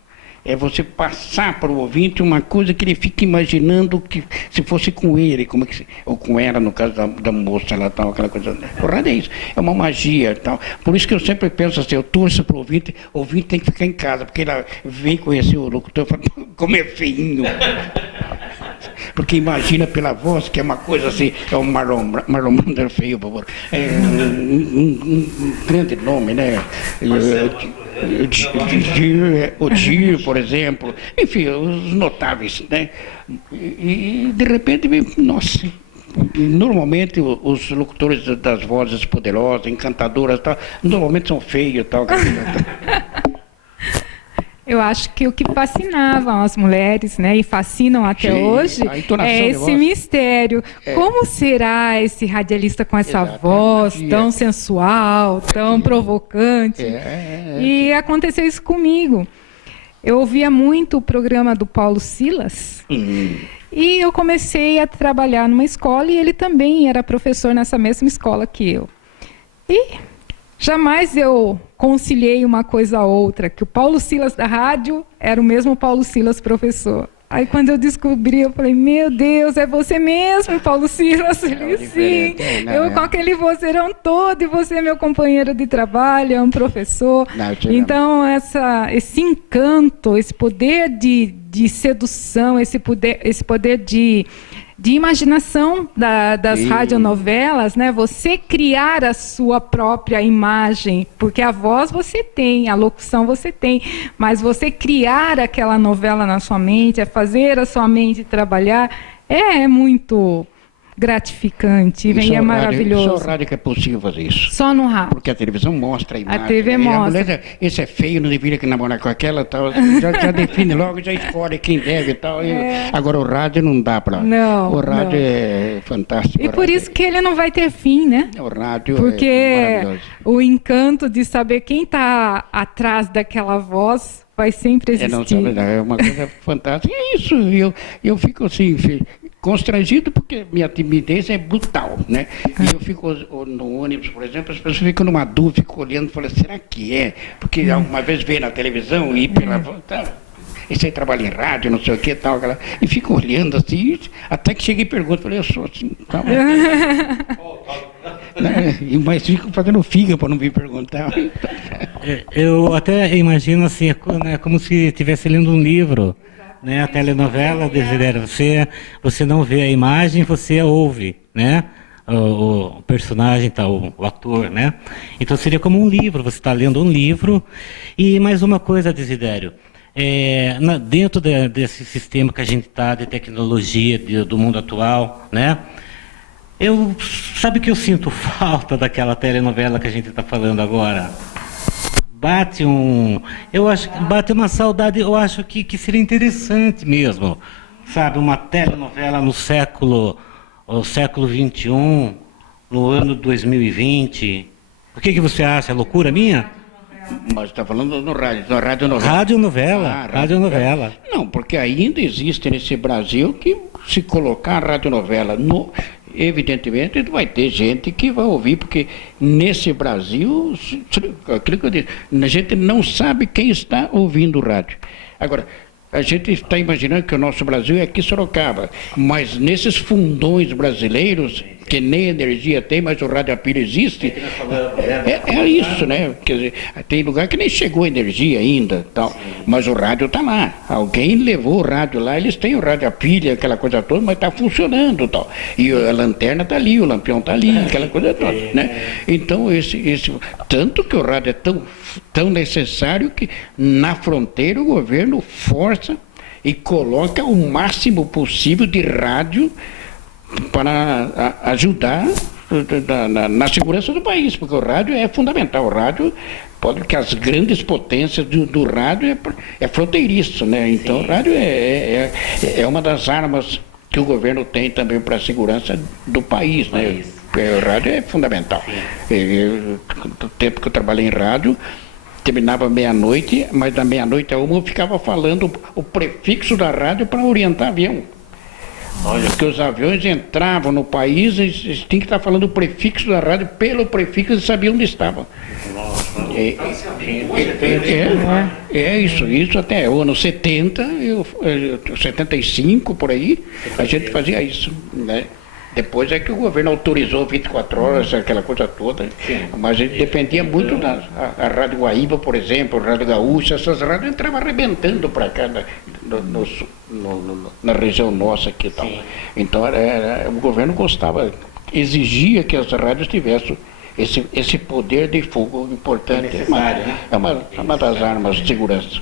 É você passar para o ouvinte uma coisa que ele fica imaginando que se fosse com ele, ou com ela, no caso da moça, lá, tal, aquela coisa. O rádio é isso, é uma magia. Tal. Por isso que eu sempre penso assim, eu torço para o ouvinte tem que ficar em casa, porque ela vem conhecer o locutor e fala, como é feinho. Porque imagina pela voz, que é uma coisa assim, é o Marlon Brando feio, por favor. É um grande nome, né? O Dir, por exemplo, enfim, os notáveis, né? E de repente, nossa, normalmente os locutores das vozes poderosas, encantadoras, tal, normalmente são feios, tal. Eu acho que o que fascinava as mulheres, né, e fascinam até Sim, hoje, a entonação é de esse voz. mistério. Como será esse radialista com essa Exato, voz magia. tão sensual, tão provocante? E aconteceu isso comigo. Eu ouvia muito o programa do Paulo Silas. E eu comecei a trabalhar numa escola e ele também era professor nessa mesma escola que eu. E jamais eu conciliei uma coisa a outra, que o Paulo Silas da rádio era o mesmo Paulo Silas professor. Aí quando eu descobri, eu falei, meu Deus, é você mesmo, Paulo Silas? Ele, sim, eu com aquele vozeirão todo e você é meu companheiro de trabalho, é um professor. Então, esse encanto, esse poder de sedução, esse poder de imaginação das radionovelas, né? Você criar a sua própria imagem, porque a voz você tem, a locução você tem, mas você criar aquela novela na sua mente, é fazer a sua mente trabalhar, é muito gratificante e é maravilhoso. Só o rádio que é possível fazer isso. Só no rádio. Porque a televisão mostra a imagem. A TV né? mostra. A mulher, esse é feio, não deveria que namorar com aquela, tal. Já define logo, já escolhe quem deve e tal. Agora o rádio não dá para. Não. O rádio é fantástico. E por isso que ele não vai ter fim, né? O rádio porque é maravilhoso. O encanto de saber quem está atrás daquela voz vai sempre existir. É uma coisa fantástica. É isso. Eu fico assim, constrangido porque minha timidez é brutal, né? E eu fico no ônibus, por exemplo, as pessoas ficam numa dúvida, ficam olhando e falam, será que é? Porque alguma vez veio na televisão e pela esse aí trabalha em rádio, não sei o que, tal, e fica olhando assim, até que chega e pergunta, falei, eu sou assim, tal. Mas fico fazendo figa para não vir perguntar. Eu até imagino assim, né, como se estivesse lendo um livro, né? A telenovela, Desidério, você não vê a imagem, você ouve, né? O personagem, tá, o ator, né? Então seria como um livro, você está lendo um livro. E mais uma coisa, Desidério, dentro desse sistema que a gente está de tecnologia do mundo atual, né? Sabe que eu sinto falta daquela telenovela que a gente está falando agora? Bate uma saudade, eu acho que seria interessante mesmo, sabe, uma telenovela no século XXI, no ano 2020. O que você acha? É loucura minha? Mas está falando no rádio, na radionovela. Radionovela. Não, porque ainda existe nesse Brasil que se colocar a radionovela evidentemente vai ter gente que vai ouvir, porque nesse Brasil, aquilo que eu disse, a gente não sabe quem está ouvindo o rádio. Agora, a gente está imaginando que o nosso Brasil é aqui Sorocaba, mas nesses fundões brasileiros, que nem energia tem, mas o rádio a pilha existe, é isso, né? Quer dizer, tem lugar que nem chegou energia ainda, tal, mas o rádio está lá. Alguém levou o rádio lá, eles têm o rádio a pilha, aquela coisa toda, mas está funcionando, tal. E a lanterna está ali, o lampião está ali, aquela coisa toda, né? Então, tanto que o rádio é tão necessário que na fronteira o governo força e coloca o máximo possível de rádio para ajudar na segurança do país, porque o rádio é fundamental. O rádio, que as grandes potências do rádio é fronteiriço, né? Então o rádio é uma das armas que o governo tem também para a segurança do país, né? O rádio é fundamental. No tempo que eu trabalhei em rádio, terminava meia-noite, mas da meia-noite a uma eu ficava falando o prefixo da rádio para orientar avião. Olha, porque os aviões entravam no país, eles tinham que estar falando o prefixo da rádio, pelo prefixo eles sabiam onde estavam. Isso até o ano 70, 75 por aí, a gente fazia isso, né? Depois é que o governo autorizou 24 horas, aquela coisa toda, mas ele dependia muito da Rádio Guaíba, por exemplo, a Rádio Gaúcha, essas rádios entravam arrebentando para cá, na região nossa aqui e tal. Então o governo exigia que as rádios tivessem esse poder de fogo importante. É necessário, né? É uma das armas de segurança.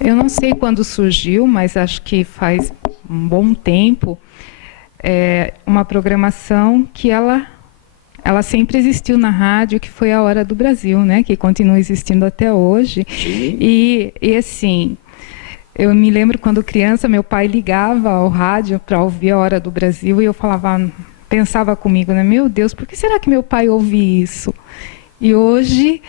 Eu não sei quando surgiu, mas acho que faz um bom tempo, uma programação que ela sempre existiu na rádio, que foi a Hora do Brasil, né? Que continua existindo até hoje. Sim. E assim, eu me lembro quando criança, meu pai ligava ao rádio para ouvir a Hora do Brasil e eu pensava comigo, né? Meu Deus, por que será que meu pai ouve isso? E hoje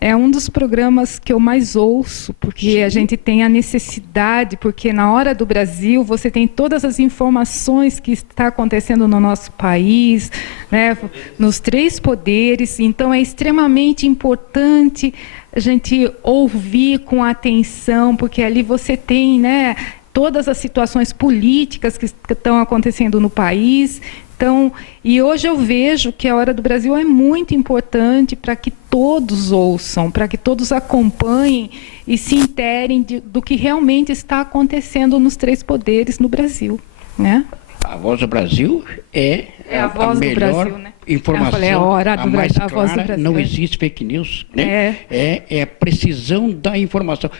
é um dos programas que eu mais ouço, porque a gente tem a necessidade, porque na Hora do Brasil você tem todas as informações que está acontecendo no nosso país, né, nos 3 poderes, então é extremamente importante a gente ouvir com atenção, porque ali você tem, né, todas as situações políticas que estão acontecendo no país. Então, e hoje eu vejo que a Hora do Brasil é muito importante para que todos ouçam, para que todos acompanhem e se interem do que realmente está acontecendo nos 3 poderes no Brasil, né? A Voz do Brasil é a voz melhor do Brasil, né? informação, Eu falei, a hora do mais Brasil, a voz do clara, Brasil. não existe fake news, né? É a precisão da informação.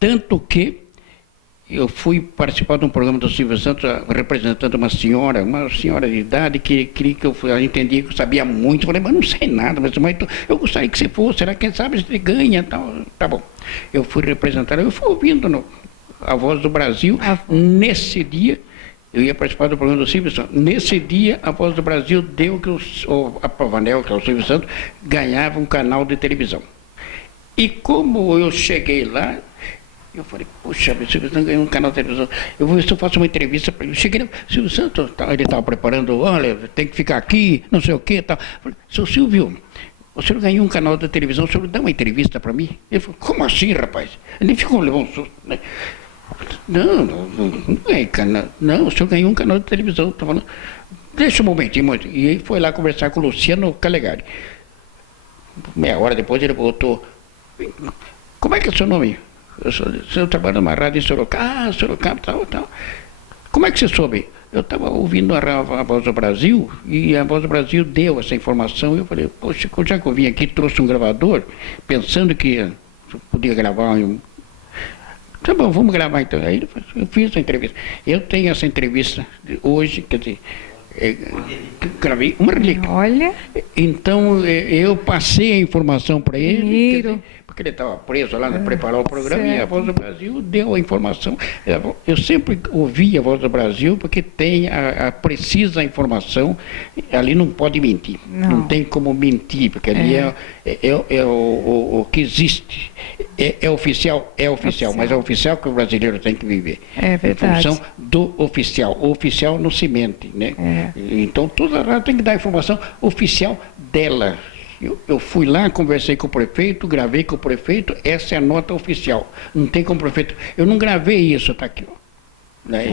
Tanto que eu fui participar de um programa do Silvio Santos representando uma senhora de idade que queria que eu entendia que eu sabia muito. Eu falei, mas não sei nada, mas eu gostaria que você fosse, será que quem sabe você ganha, tal. Tá bom. Eu fui representar, eu fui ouvindo a Voz do Brasil. Nesse dia, eu ia participar do programa do Silvio Santos. Nesse dia, a Voz do Brasil deu que a Pavanel, que é o Silvio Santos, ganhava um canal de televisão. E como eu cheguei lá, eu falei, puxa, o Silvio Santos ganhou um canal de televisão, eu vou ver se eu faço uma entrevista para ele. Eu cheguei, o Silvio Santos, ele estava preparando, olha, tem que ficar aqui, não sei o quê, tal. Eu falei, seu Silvio, o senhor ganhou um canal de televisão, o senhor dá uma entrevista para mim? Ele falou, como assim, rapaz? Ele ficou, levou um susto, né? Não ganhei canal, não, o senhor ganhou um canal de televisão, estou falando, deixa um momentinho, e ele foi lá conversar com o Luciano Calegari. Meia hora depois ele voltou, como é que é o seu nome? Eu trabalho numa rádio em Sorocaba, tal. Como é que você soube? Eu estava ouvindo a Voz do Brasil e a Voz do Brasil deu essa informação. Eu falei, poxa, já que eu vim aqui, trouxe um gravador, pensando que eu podia gravar. Tá bom, vamos gravar então. Aí eu fiz a entrevista. Eu tenho essa entrevista hoje, quer dizer, gravei uma relíquia. Olha. Então, eu passei a informação para ele, porque ele estava preso lá, preparar o programa, certo. E a Voz do Brasil deu a informação. Eu sempre ouvi a Voz do Brasil, porque tem a precisa informação, ali não pode mentir, não tem como mentir, porque ali é o que existe. É oficial, mas é oficial que o brasileiro tem que viver. É verdade. Em função do oficial. O oficial não se mente, né? Então, toda rádio tem que dar a informação oficial dela. Eu fui lá, conversei com o prefeito, gravei com o prefeito, essa é a nota oficial. Não tem como o prefeito. Eu não gravei isso, está aqui. Ó.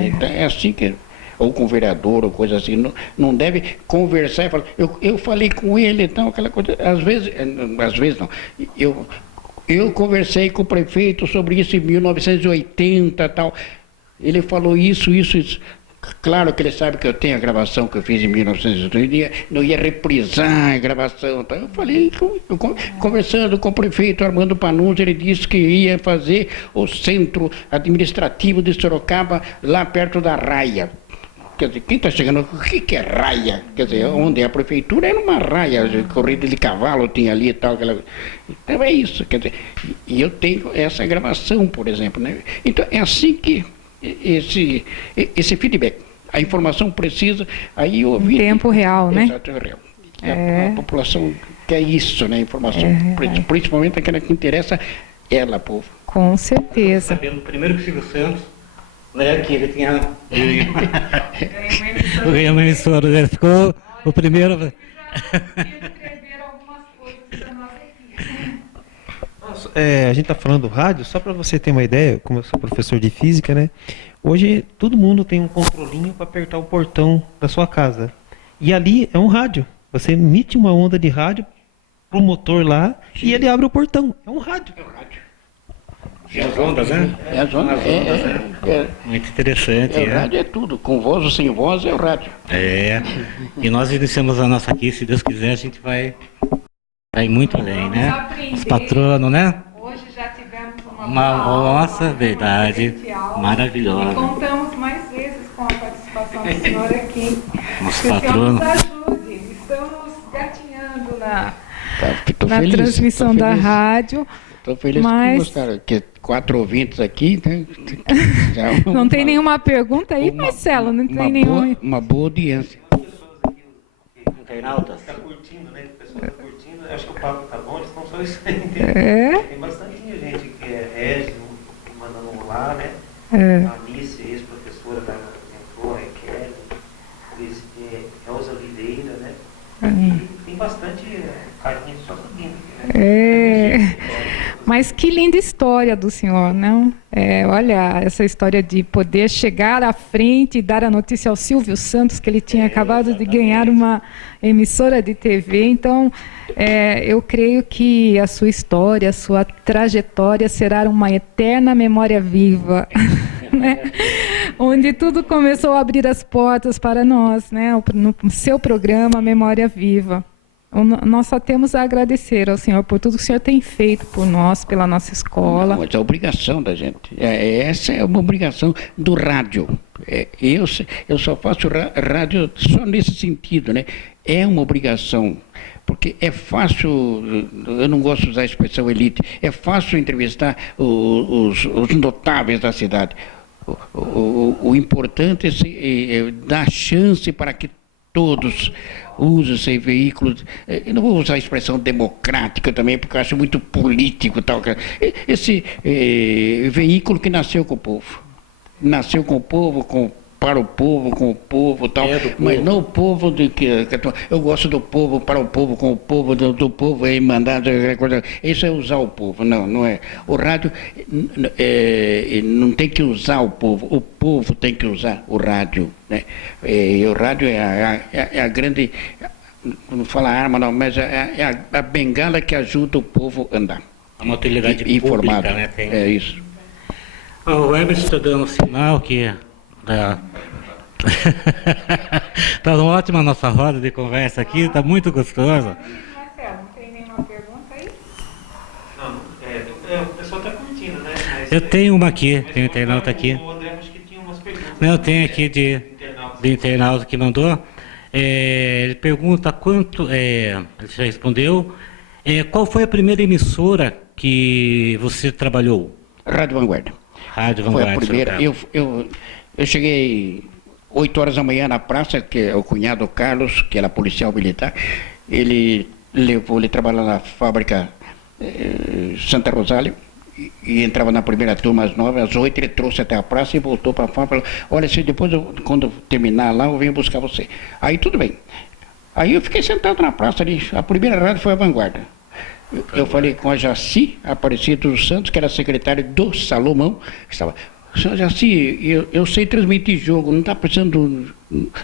Então, é assim que. Ou com o vereador, ou coisa assim. Não deve conversar e falar. Eu falei com ele, então, aquela coisa. Às vezes não. Eu conversei com o prefeito sobre isso em 1980 e tal. Ele falou isso. Claro que ele sabe que eu tenho a gravação que eu fiz em 1980, não ia reprisar a gravação. Tá? Eu falei, conversando com o prefeito Armando Panunzi, ele disse que ia fazer o centro administrativo de Sorocaba, lá perto da Raia. Quer dizer, quem está chegando, o que é raia? Quer dizer, onde é a prefeitura era uma raia, corrida de cavalo tinha ali e tal. Então é isso, quer dizer, e eu tenho essa gravação, por exemplo. Né? Então é assim que esse feedback, a informação precisa, aí eu ouvi... Em tempo real, né? Exato, real. A população quer isso, né? Informação, principalmente aquela que interessa ela, povo. Com certeza. Sabendo primeiro que o Silvio Santos, né, que ele tinha ganhou uma emissora, ele ficou o primeiro. A gente está falando do rádio, só para você ter uma ideia, como eu sou professor de física, né? Hoje todo mundo tem um controlinho para apertar o portão da sua casa. E ali é um rádio. Você emite uma onda de rádio pro motor lá e ele abre o portão. É um rádio. É as ondas, né? É as ondas. Muito interessante. O rádio é tudo. Com voz ou sem voz é o rádio. É. E nós iniciamos a nossa aqui, se Deus quiser, a gente vai ir muito além, né? Os patronos, né? Hoje já tivemos Uma nossa, verdade. E Maravilhosa. contamos mais vezes com a participação do senhor aqui. Os Que o senhor patronos. nos ajude. Estamos gatinhando Tô na feliz, transmissão tô da feliz. rádio. Estou feliz Mas- que gostaram, porque 4 ouvintes aqui, né? Já é Não tem nenhuma pergunta aí, uma- Marcelo? Não tem nenhuma. uma boa audiência. Internautas. Tá curtindo, né? O pessoal tá curtindo. Acho que o papo tá bom, eles estão só isso aí. É? Tem bastante gente que é Regis, mandando um olá, né? É. A Anice, ex-professora da entrou, a Kelly, Elza Oliveira, né? E tem bastante carinho só subindo. Né? É. Mas que linda história do senhor, não? Olha, essa história de poder chegar à frente e dar a notícia ao Silvio Santos que ele tinha acabado de ganhar uma emissora de TV. Então, eu creio que a sua história, a sua trajetória será uma eterna memória viva, né? Onde tudo começou a abrir as portas para nós, né? No seu programa Memória Viva. Nós só temos a agradecer ao senhor por tudo que o senhor tem feito por nós, pela nossa escola. Não, mas é a obrigação da gente. Essa é uma obrigação do rádio. Eu só faço rádio só nesse sentido, né? É uma obrigação. Porque é fácil, eu não gosto de usar a expressão elite, é fácil entrevistar os notáveis da cidade. O importante é dar chance para que todos usem esse veículo. Eu não vou usar a expressão democrática também, porque eu acho muito político tal. Esse veículo que nasceu com o povo. Nasceu com o povo, para o povo, com o povo tal. Mas não o povo de que. Eu gosto do povo, para o povo, com o povo, do povo aí mandado. Isso é usar o povo. Não é. O rádio não tem que usar o povo tem que usar o rádio. Né? E o rádio é a grande. Não fala arma, não, mas é a bengala que ajuda o povo a andar. Uma utilidade informado. pública, né? Tem. É isso. O Emerson está dando sinal que... Está ótima a nossa roda de conversa aqui, está muito gostosa. Marcelo, não tem nenhuma pergunta aí? Não, o pessoal tá curtindo, né? Mas, Eu tenho uma aqui, tem um internauta aqui. O André acho que tinha umas perguntas. Não, eu tenho aqui de internauta que mandou. Ele pergunta quanto... ele já respondeu. Qual foi a primeira emissora que você trabalhou? Rádio Vanguarda. Rádio Foi Vanguarda. a primeira. Sorocaba. Eu cheguei 8 horas da manhã na praça, que é o cunhado Carlos, que era policial militar, ele trabalhava na fábrica Santa Rosália, e entrava na primeira turma às 9, às 8 ele trouxe até a praça e voltou para a fábrica. Olha, se depois, quando eu terminar lá, eu venho buscar você. Aí tudo bem. Aí eu fiquei sentado na praça ali, a primeira rádio foi a Vanguarda. Eu falei com a Jaci Aparecido dos Santos, que era secretário do Salomão, que estava... Senhor Jaci, eu sei transmitir jogo, não está precisando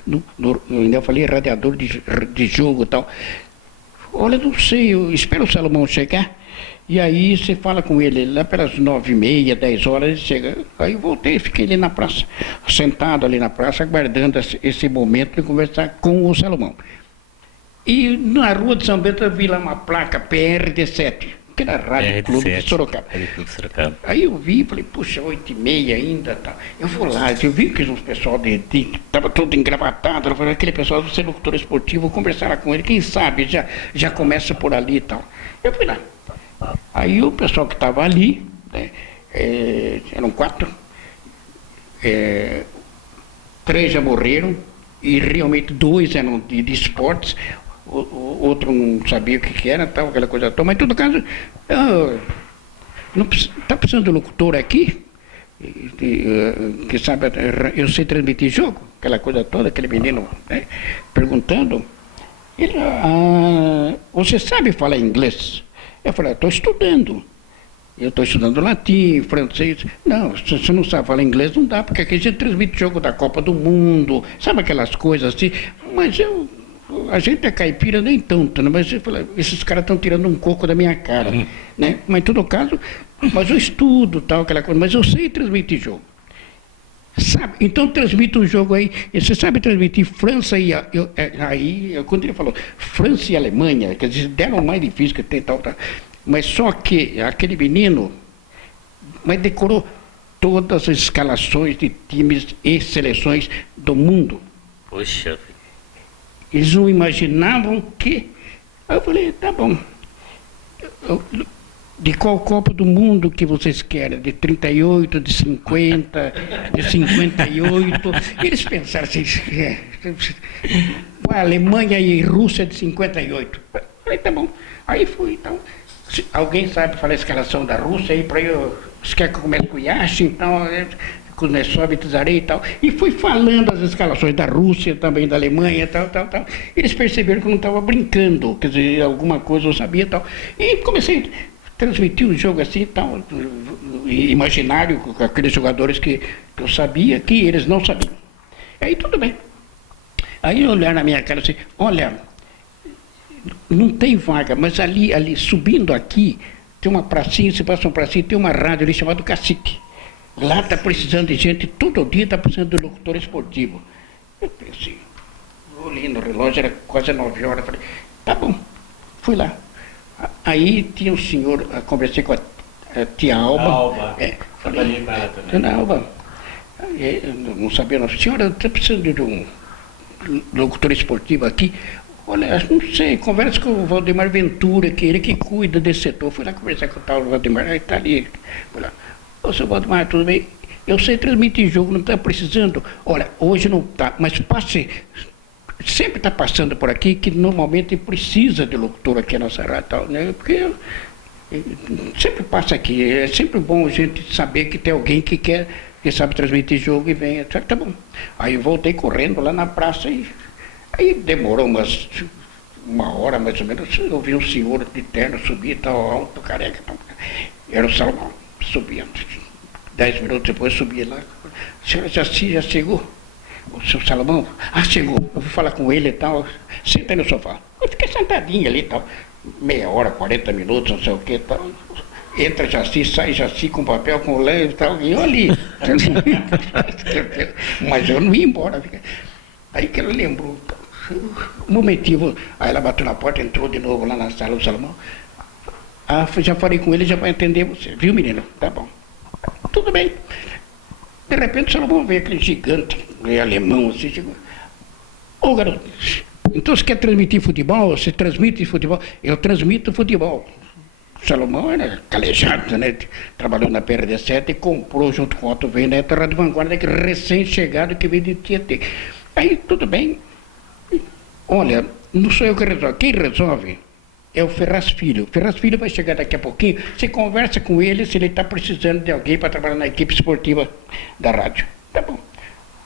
eu ainda falei radiador de jogo e tal. Olha, não sei, eu espero o Salomão chegar, e aí você fala com ele, lá pelas 9h30, 10 horas, ele chega. Aí eu voltei, fiquei ali na praça, sentado ali na praça, aguardando esse momento de conversar com o Salomão. E na rua de São Bento eu vi lá uma placa PRD7, que era a Rádio Clube de Sorocaba. Aí eu vi e falei, puxa, 8h30 ainda, tá. Eu vou lá, eu vi que os pessoal estava todo engravatado, eu falei, aquele pessoal do ser locutor esportivo, eu conversava com ele, quem sabe já começa por ali e tal. Eu fui lá. Aí o pessoal que estava ali, né, eram 4, 3 já morreram, e realmente 2 eram de esportes, outro não sabia o que era, tal, aquela coisa toda, mas em todo caso, está precisando de locutor aqui, que sabe, eu sei transmitir jogo, aquela coisa toda, aquele menino, né, perguntando, ele, você sabe falar inglês? Eu falei, estou estudando. Eu estou estudando latim, francês. Não, se você não sabe falar inglês, não dá, porque aqui a gente transmite jogo da Copa do Mundo, sabe aquelas coisas assim. Mas eu a gente é caipira nem tanto, né? Mas eu falei, esses caras estão tirando um coco da minha cara, né? Mas em todo caso, mas eu estudo, tal, aquela coisa, mas eu sei transmitir jogo. Sabe? Então transmite um jogo aí, e você sabe transmitir França e quando ele falou França e Alemanha, quer dizer, deram mais difícil que tem tal, mas só que aquele menino, mas decorou todas as escalações de times e seleções do mundo. Poxa. Eles não imaginavam que... Aí eu falei, tá bom. De qual Copa do Mundo que vocês querem? De 38, de 50, de 58? Eles pensaram assim, a Alemanha e Rússia de 58. Eu falei, tá bom. Aí fui, então... Alguém sabe falar a escalação da Rússia aí para eu... Você quer que eu comece com o Yashin, então... Kuznetsov e Tsarei e tal, e fui falando as escalações da Rússia, também da Alemanha, tal. Eles perceberam que eu não estava brincando, quer dizer, alguma coisa eu sabia e tal. E comecei a transmitir o jogo assim, tal, imaginário, com aqueles jogadores que eu sabia, que eles não sabiam. Aí tudo bem. Aí olharam na minha cara assim, olha, não tem vaga, mas ali subindo aqui, tem uma pracinha, você passa uma pracinha, tem uma rádio ali chamada Cacique. Lá está precisando de gente, todo dia está precisando de locutor esportivo. Eu pensei, olhei no relógio, era quase 9 horas, falei, tá bom, fui lá. Aí tinha um senhor, conversei com a tia Alba. Trabalhei com ela também. Dona Alba, não sabia, não, senhora, está precisando de um locutor esportivo aqui? Olha, não sei, conversa com o Valdemar Ventura, que ele que cuida desse setor. Fui lá conversar com o tal Valdemar, aí está ali, fui lá. Ô, seu Valdemar, tudo bem? Eu sei transmitir jogo, não está precisando. Olha, hoje não está, mas passe. Sempre está passando por aqui que normalmente precisa de locutor aqui na nossa rádio, né? Porque sempre passa aqui. É sempre bom a gente saber que tem alguém que sabe transmitir jogo e vem. Tá bom. Aí eu voltei correndo lá na praça e aí demorou uma hora mais ou menos. Eu vi um senhor de terno subir, tal, alto, careca. Era o Salomão. Subindo. 10 minutos depois subi lá. A senhora já chegou? O seu Salomão? Ah, chegou. Eu vou falar com ele e tal. Senta aí no sofá. Eu fiquei sentadinho ali e tal. Meia hora, 40 minutos, não sei o que e tal. Entra Jaci, sai Jaci com papel, com lã e tal. E eu ali. Mas eu não ia embora. Aí que ela lembrou. Um momentinho. Aí ela bateu na porta, entrou de novo lá na sala do Salomão. Ah, já falei com ele, já vai atender você. Viu, menino? Tá bom. Tudo bem. De repente, o Salomão veio aquele gigante, alemão, assim, chegou. Ô, garoto, então você quer transmitir futebol? Você transmite futebol? Eu transmito futebol. O Salomão era calejado, né? Trabalhou na PRD7 e comprou, junto com o Otto Wein, a Rádio Vanguarda, que recém-chegado, que veio de Tietê. Aí, tudo bem. Olha, não sou eu que resolve. Quem resolve é o Ferraz Filho. O Ferraz Filho vai chegar daqui a pouquinho. Você conversa com ele se ele está precisando de alguém para trabalhar na equipe esportiva da rádio. Tá bom.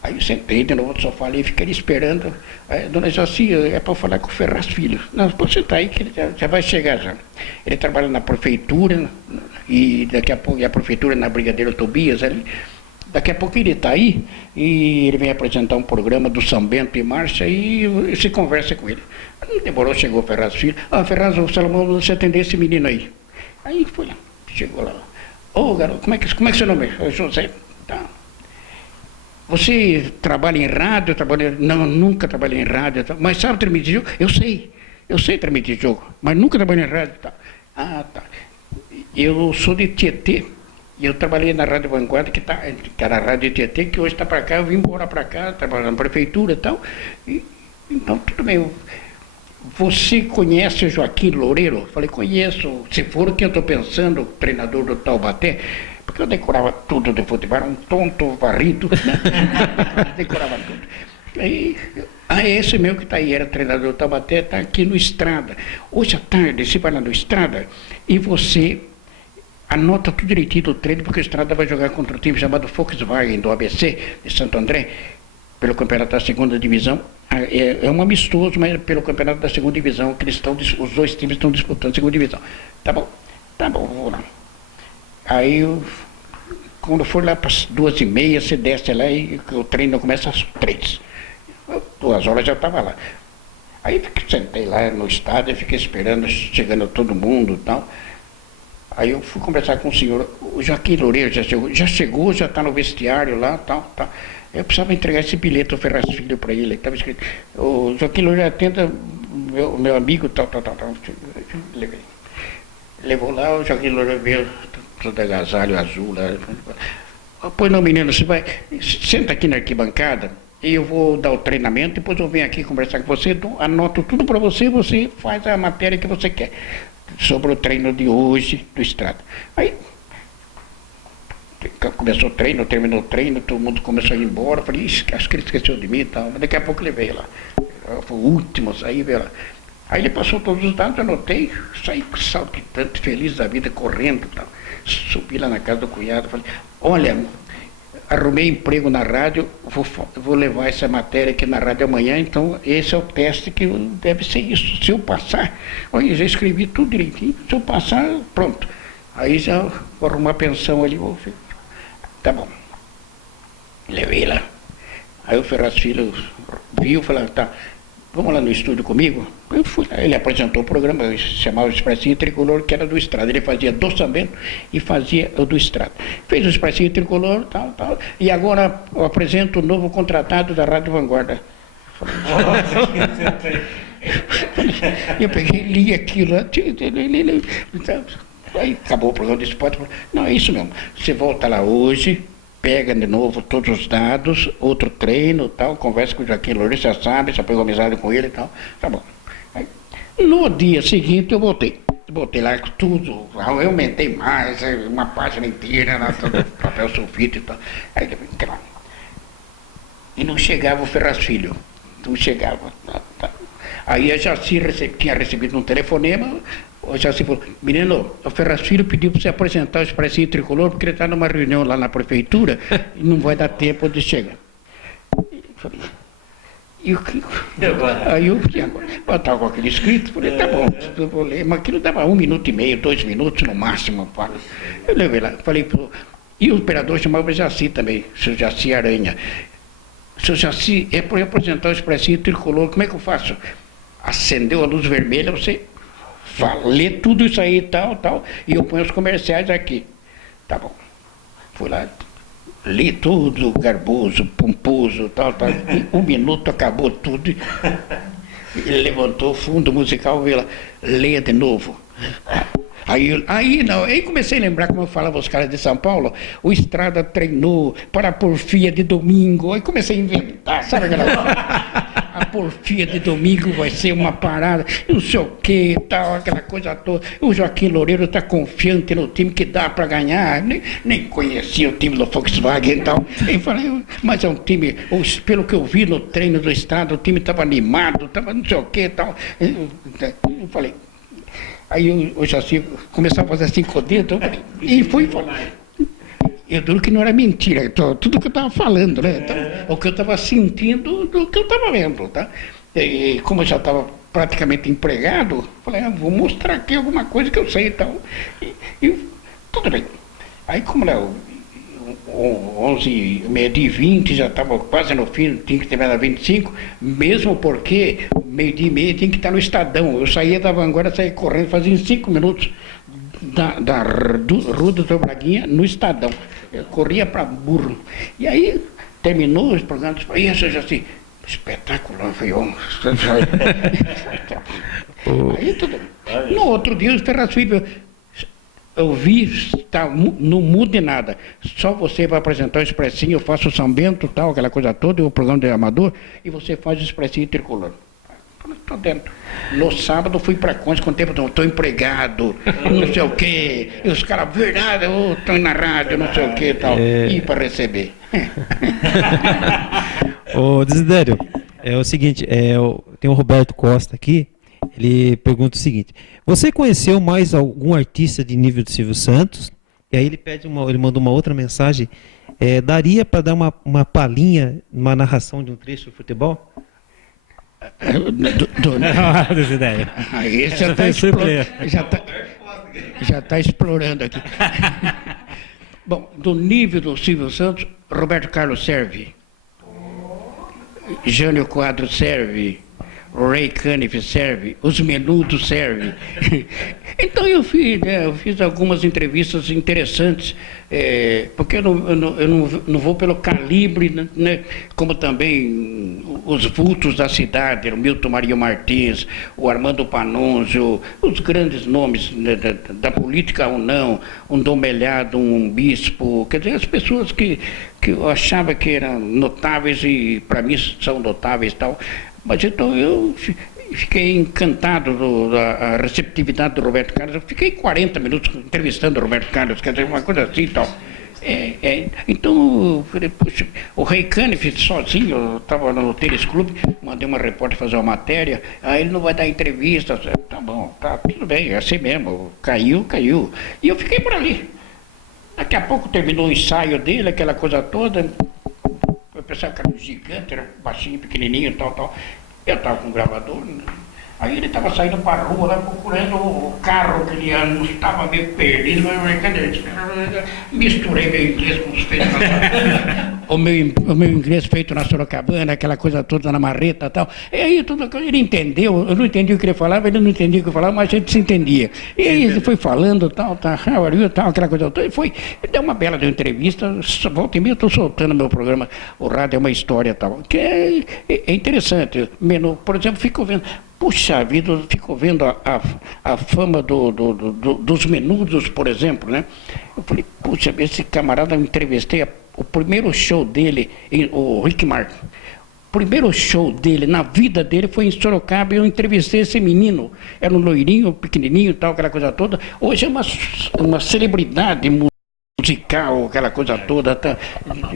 Aí eu sentei de novo no sofá ali e fiquei esperando. Aí, dona Jaci, é para falar com o Ferraz Filho. Não, pode sentar aí que ele já vai chegar já. Ele trabalha na prefeitura e daqui a pouco a prefeitura na Brigadeiro Tobias ali. Daqui a pouco ele está aí e ele vem apresentar um programa do São Bento e Márcia e você conversa com ele. Não demorou, chegou o Ferraz Filho. Ah, Ferraz, o Salomão, você atender esse menino aí. Aí foi lá, chegou lá. Ô, garoto, como é que é seu nome? Eu José. Tá. Você trabalha em rádio? Não, nunca trabalhei em rádio. Tá. Mas sabe transmitir jogo? Eu sei transmitir jogo, mas nunca trabalhei em rádio. Tá. Ah, tá. Eu sou de Tietê. E eu trabalhei na Rádio Vanguarda, que era a Rádio Tietê, que hoje está para cá, eu vim embora para cá, trabalhando na prefeitura e tal. Então, tudo bem. Você conhece o Joaquim Loureiro? Eu falei, conheço. Se for o que eu estou pensando, o treinador do Taubaté, porque eu decorava tudo de futebol, era um tonto varrido, né? Decorava tudo. Aí, esse meu que está aí, era treinador do Taubaté, está aqui no Estrada. Hoje à tarde, você vai lá no Estrada e você anota tudo direitinho do treino, porque o Estrada vai jogar contra um time chamado Volkswagen, do ABC, de Santo André, pelo campeonato da segunda divisão. É um amistoso, mas pelo campeonato da segunda divisão, que os dois times estão disputando a segunda divisão. Tá bom, vou lá. Aí, quando for lá para as 2h30, você desce lá e o treino começa às 3. 2 horas já estava lá. Aí sentei lá no estádio e fiquei esperando, chegando todo mundo e tal. Aí eu fui conversar com o senhor, o Joaquim Loureiro já chegou, já está no vestiário lá, tal, tal. Eu precisava entregar esse bilhete ao Ferraz Filho para ele, estava escrito, o Joaquim Loureiro atenda meu amigo, tal, tal, tal, tal. Levei. Levou lá, o Joaquim Loureiro veio, todo agasalho azul lá. Pois não, menino, você vai, senta aqui na arquibancada e eu vou dar o treinamento, depois eu venho aqui conversar com você, anoto tudo para você, você faz a matéria que você quer, sobre o treino de hoje do Estrada. Aí, começou o treino, terminou o treino, todo mundo começou a ir embora, falei, acho que ele esqueceu de mim e tal, mas daqui a pouco ele veio lá. Foi o último a sair, veio lá. Aí ele passou todos os dados, anotei, saí saltitante, feliz da vida, correndo e tal. Subi lá na casa do cunhado, falei, olha, arrumei emprego na rádio, vou levar essa matéria aqui na rádio amanhã, então esse é o teste que deve ser isso. Se eu passar, olha, já escrevi tudo direitinho, se eu passar, pronto. Aí já vou arrumar pensão ali, tá bom. Levei lá. Aí o Ferraz Filho viu, falou, tá, vamos lá no estúdio comigo? Eu fui lá, ele apresentou o programa, chamava o Expressinho Tricolor, que era do Estrada. Ele fazia do Sambento e fazia o do Estrada. Fez o Expressinho Tricolor, tal, tal. E agora eu apresento o novo contratado da Rádio Vanguarda. Eu peguei, li aquilo, aí acabou o programa de esporte. Não, é isso mesmo. Você volta lá hoje, pega de novo todos os dados, outro treino, tal, conversa com o Joaquim Loureiro, já sabe, já pegou amizade com ele e tal, tá bom. Aí, no dia seguinte eu voltei lá com tudo, eu aumentei mais, uma página inteira, lá, todo papel sulfite e tal. Aí, e não chegava o Ferraz Filho, não chegava. Tá. Aí a Jaci tinha recebido um telefonema, o Jaci falou, menino, o Ferraz Filho pediu para você apresentar o Expressinho Tricolor, porque ele está numa reunião lá na prefeitura e não vai dar tempo de chegar. Aí eu estava com aquele escrito, falei, tá bom, eu vou ler, mas aquilo dava 1 minuto e meio, 2 minutos no máximo. Eu levei lá, falei, e o operador chamava Jaci também, o seu Jaci Aranha. Seu Jaci, é para eu apresentar o Expressinho Tricolor, como é que eu faço? Acendeu a luz vermelha, você lê tudo isso aí, tal, e eu ponho os comerciais aqui. Tá bom. Fui lá, li tudo, garboso, pomposo, tal. Em 1 minuto acabou tudo. Ele levantou o fundo musical, veio lá, leia de novo. Aí comecei a lembrar como eu falava os caras de São Paulo, o Estrada treinou para a porfia de domingo, aí comecei a inventar, sabe aquela coisa? A porfia de domingo vai ser uma parada, não sei o que, tal, aquela coisa toda. O Joaquim Loureiro está confiante no time que dá para ganhar, nem conhecia o time do Volkswagen e tal. Eu falei, mas é um time, pelo que eu vi no treino do Estrada, o time estava animado, estava não sei o que e tal. Eu falei, aí eu já começava a fazer assim com o dedo, e fui falar. Eu duro que não era mentira, tudo que eu estava falando, né? Então, o que eu estava sentindo do que eu estava vendo, tá? E como eu já estava praticamente empregado, falei, vou mostrar aqui alguma coisa que eu sei e tal. E tudo bem. Aí como era 11, meio-dia e 20, já estava quase no fim, tinha que terminar 25, mesmo porque meio-dia e meia tinha que estar no Estadão. Eu saía da Vanguarda, saía correndo, fazia em 5 minutos da Rua do Braguinha no Estadão. Eu corria para burro. E aí terminou os programas, isso já assim, espetacular, foi ontem. Aí tudo bem. No outro dia, os Ferraz Filho, eu vi, não mude nada, só você vai apresentar o Expressinho, eu faço o Sambento, tal, aquela coisa toda, o programa de amador, e você faz o Expressinho Tricolor. Estou dentro. No sábado fui para Conde com o tempo, estou empregado, não sei o quê, e os caras, verdade, eu estou na rádio, não sei o quê, tal, e para receber. Ô, Desidério, é o seguinte, tem o Roberto Costa aqui, ele pergunta o seguinte, você conheceu mais algum artista de nível de Silvio Santos? E aí ele mandou uma outra mensagem, daria para dar uma palhinha, uma narração de um trecho de futebol? Desidério. Aí já está explorando aqui. Bom, do nível do Silvio Santos, Roberto Carlos serve, Jânio Quadro serve, Ray Cunningham serve, os Menudos servem. Então eu fiz algumas entrevistas interessantes, porque eu não vou pelo calibre, né, como também os vultos da cidade, o Milton Maria Martins, o Armando Panunzio, os grandes nomes, né, da política ou não, um Dom Melhado, um bispo, quer dizer, as pessoas que eu achava que eram notáveis e para mim são notáveis e tal. Mas então eu fiquei encantado da receptividade do Roberto Carlos. Eu fiquei 40 minutos entrevistando o Roberto Carlos, quer dizer, uma coisa assim e tal. Então, eu falei, puxa, o Ray Cunningham sozinho, eu estava no Tênis Clube, mandei uma repórter fazer uma matéria, aí ele não vai dar entrevista. Tá bom, tá, tudo bem, é assim mesmo, caiu. E eu fiquei por ali. Daqui a pouco terminou o ensaio dele, aquela coisa toda. Eu pensava que era um gigante, era baixinho, pequenininho, tal. Eu estava com o gravador, né? Aí ele estava saindo para a rua, lá, procurando o carro que ele estava meio perdido, mas cadê? Misturei meu inglês com os feitos o meu inglês feito na Sorocabana, aquela coisa toda na marreta e tal. E aí ele entendeu, eu não entendi o que ele falava, ele não entendia o que eu falava, mas a gente se entendia. E aí ele foi falando, tal, aquela coisa toda. Ele deu uma bela entrevista, volta e meia eu estou soltando meu programa, o Rádio é uma História tal, que é interessante. Por exemplo, fico vendo. Puxa vida, eu fico vendo a fama dos Menudos, por exemplo, né? Eu falei, puxa, esse camarada, eu entrevistei o primeiro show dele, o Rick Martin. O primeiro show dele, na vida dele, foi em Sorocaba, e eu entrevistei esse menino. Era um loirinho, pequenininho, tal, aquela coisa toda. Hoje é uma celebridade musical, aquela coisa toda. Tá.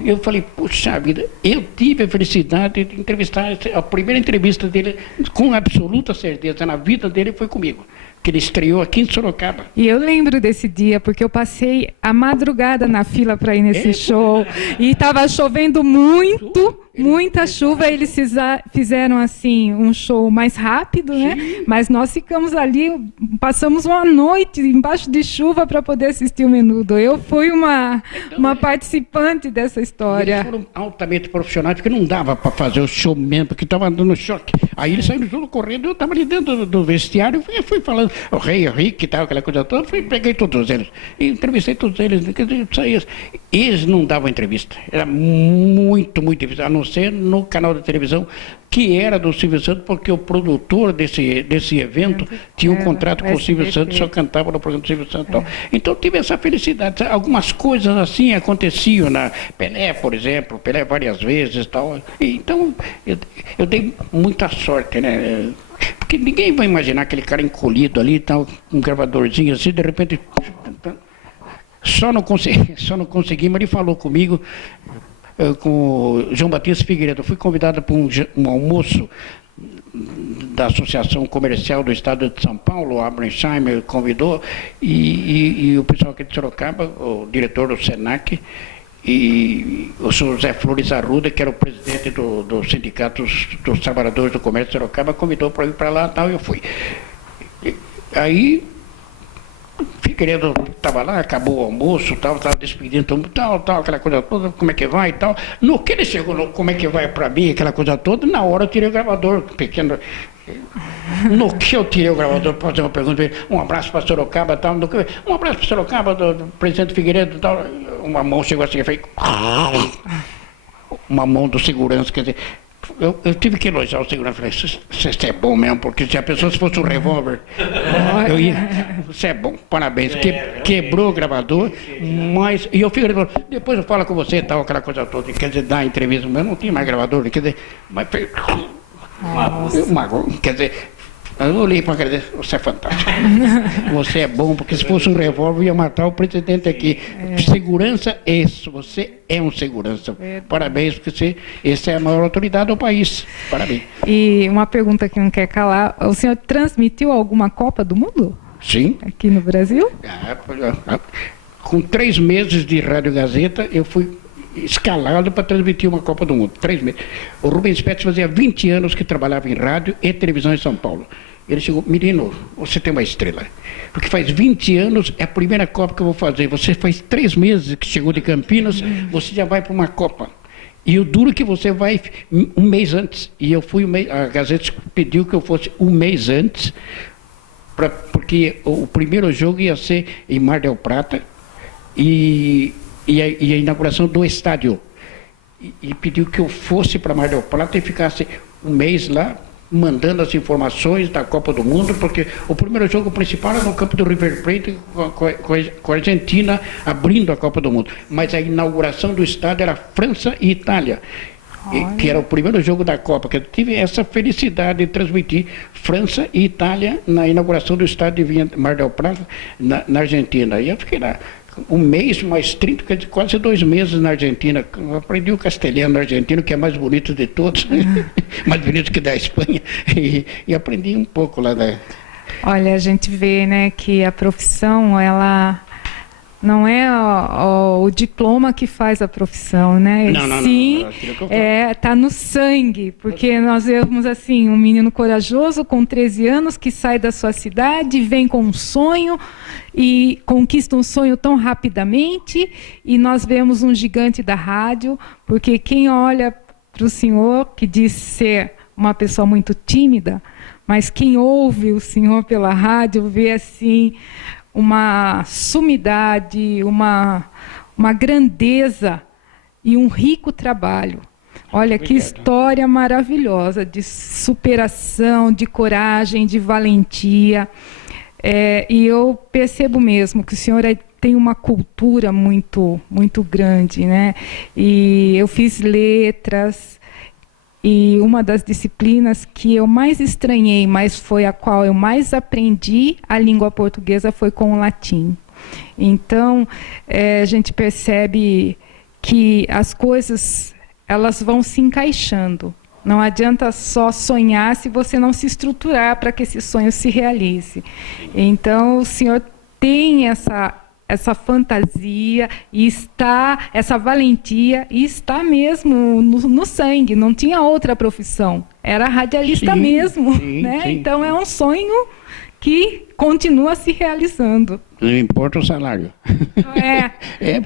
Eu falei, puxa vida, eu tive a felicidade de entrevistar, a primeira entrevista dele, com absoluta certeza, na vida dele foi comigo, que ele estreou aqui em Sorocaba. E eu lembro desse dia, porque eu passei a madrugada na fila para ir nesse show, e estava chovendo muita chuva, eles fizeram assim um show mais rápido, né? Mas nós ficamos ali, passamos uma noite embaixo de chuva para poder assistir o Menudo. Eu fui uma participante dessa história. Eles foram altamente profissionais, porque não dava para fazer o show mesmo, porque estava dando choque. Aí eles saíram tudo correndo, eu estava ali dentro do vestiário e fui falando, o Rei, o Rick e tal, aquela coisa toda, peguei todos eles, e entrevistei todos eles. Eles não davam entrevista, era muito difícil, a não ser no canal de televisão, que era do Silvio Santos, porque o produtor desse evento tinha um contrato com o Silvio Santos, só cantava no programa do Silvio Santos. Então tive essa felicidade. Algumas coisas assim aconteciam na Pelé, por exemplo, Pelé várias vezes tal. Então eu dei muita sorte, né? Porque ninguém vai imaginar aquele cara encolhido ali, tal, um gravadorzinho assim, de repente só não consegui, mas ele falou comigo, com o João Batista Figueiredo. Eu fui convidado para um almoço da Associação Comercial do Estado de São Paulo, o Abraham convidou, e o pessoal aqui de Sorocaba, o diretor do SENAC, e o senhor José Flores Arruda, que era o presidente do Sindicato dos Trabalhadores do Comércio de Sorocaba, convidou para ir para lá e tal, e eu fui. Aí Figueiredo estava lá, acabou o almoço, estava despedindo, tal, aquela coisa toda, como é que vai e tal. No que ele chegou, como é que vai para mim, aquela coisa toda, na hora eu tirei o gravador, pequeno. No que eu tirei o gravador para fazer uma pergunta, um abraço para Sorocaba, tal, um abraço para Sorocaba, do presidente Figueiredo, tal. Uma mão chegou assim, eu falei, uma mão do segurança, quer dizer, eu tive que elogiar o segurança, falei, você é bom mesmo, porque se a pessoa se fosse um revólver, eu ia, você é bom, parabéns, quebrou o gravador, mas, e eu fico, depois eu falo com você, tal, aquela coisa toda, quer dizer, dar entrevista, mas eu não tinha mais gravador, quer dizer, mas, quer dizer, eu olhei para aquele, você é fantástico, você é bom, porque se fosse um revólver ia matar o presidente aqui. Segurança é isso, você é um segurança. Parabéns, porque essa é a maior autoridade do país. Parabéns. E uma pergunta que não quer calar, o senhor transmitiu alguma Copa do Mundo? Sim. Aqui no Brasil? Com 3 meses de Rádio Gazeta, eu fui escalado para transmitir uma Copa do Mundo. 3 meses. O Rubens Pérez fazia 20 anos que trabalhava em rádio e televisão em São Paulo. Ele chegou, menino, você tem uma estrela. Porque faz 20 anos, é a primeira Copa que eu vou fazer. Você faz 3 meses que chegou de Campinas, você já vai para uma Copa. E o duro que você vai um mês antes. E eu fui a Gazeta pediu que eu fosse um mês antes, porque o primeiro jogo ia ser em Mar del Plata e a inauguração do estádio. E pediu que eu fosse para Mar del Plata e ficasse um mês lá, mandando as informações da Copa do Mundo, porque o primeiro jogo principal era no campo do River Plate com a Argentina abrindo a Copa do Mundo. Mas a inauguração do estádio era França e Itália, que era o primeiro jogo da Copa, que eu tive essa felicidade de transmitir França e Itália na inauguração do estádio de Mar del Plata, na Argentina. E eu fiquei lá um mês, mais 30, quase 2 meses na Argentina. Eu aprendi o castelhano argentino, que é mais bonito de todos, mais bonito que da Espanha, e aprendi um pouco lá da... Olha, a gente vê, né, que a profissão, ela não é o diploma que faz a profissão, né? Sim, tá no sangue, porque nós vemos assim um menino corajoso com 13 anos que sai da sua cidade, vem com um sonho e conquista um sonho tão rapidamente, e nós vemos um gigante da rádio, porque quem olha para o senhor, que diz ser uma pessoa muito tímida, mas quem ouve o senhor pela rádio vê assim uma sumidade, uma grandeza e um rico trabalho. Olha que história maravilhosa de superação, de coragem, de valentia. E eu percebo mesmo que o senhor tem uma cultura muito, muito grande, né? E eu fiz letras, e uma das disciplinas que eu mais estranhei, mas foi a qual eu mais aprendi a língua portuguesa, foi com o latim. Então, a gente percebe que as coisas, elas vão se encaixando. Não adianta só sonhar se você não se estruturar para que esse sonho se realize. Então, o senhor tem essa fantasia, e essa valentia, e está mesmo no sangue, não tinha outra profissão, era radialista mesmo, né? Sim. Então é um sonho que continua se realizando. Não importa o salário.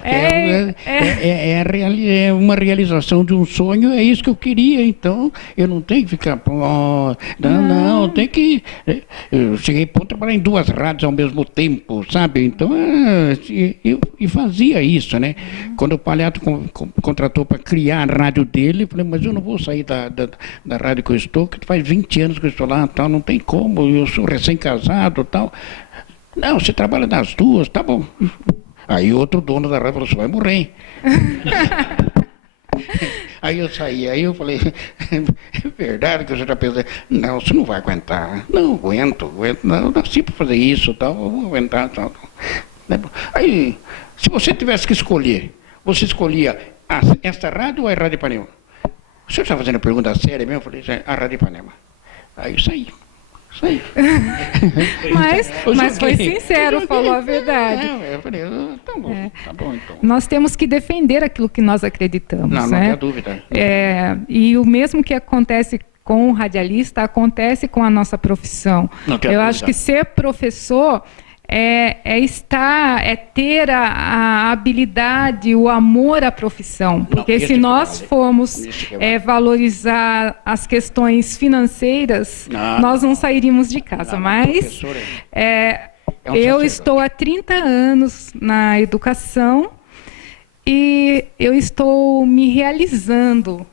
É uma realização de um sonho, é isso que eu queria, então eu não tenho que ficar... Não, tem que... Eu cheguei a trabalhar em 2 rádios ao mesmo tempo, sabe? Então, eu fazia isso, né? Quando o Palhato contratou para criar a rádio dele, eu falei, mas eu não vou sair da rádio que eu estou, que faz 20 anos que eu estou lá, tal, não tem como, eu sou recém-casado, tal... Não, você trabalha nas 2, tá bom. Aí outro dono da rádio falou, você vai morrer. Aí eu saí, aí eu falei, é verdade que você já pensou? Não, você não vai aguentar. Não, aguento, não nasci para fazer isso, tal, eu vou aguentar, tal. Aí, se você tivesse que escolher, você escolhia esta rádio ou a Rádio Ipanema? O senhor está fazendo pergunta séria mesmo? Eu falei, a Rádio Ipanema. Aí eu saí. Mas foi sincero, falou a verdade. Eu falei, tá bom então. Nós temos que defender aquilo que nós acreditamos. Não né? Tenha dúvida. E o mesmo que acontece com o radialista, acontece com a nossa profissão. Eu acho que ser professor é ter a habilidade, o amor à profissão. Porque se nós formos valorizar as questões financeiras, nós não sairíamos de casa. Mas eu estou há 30 anos na educação e eu estou me realizando.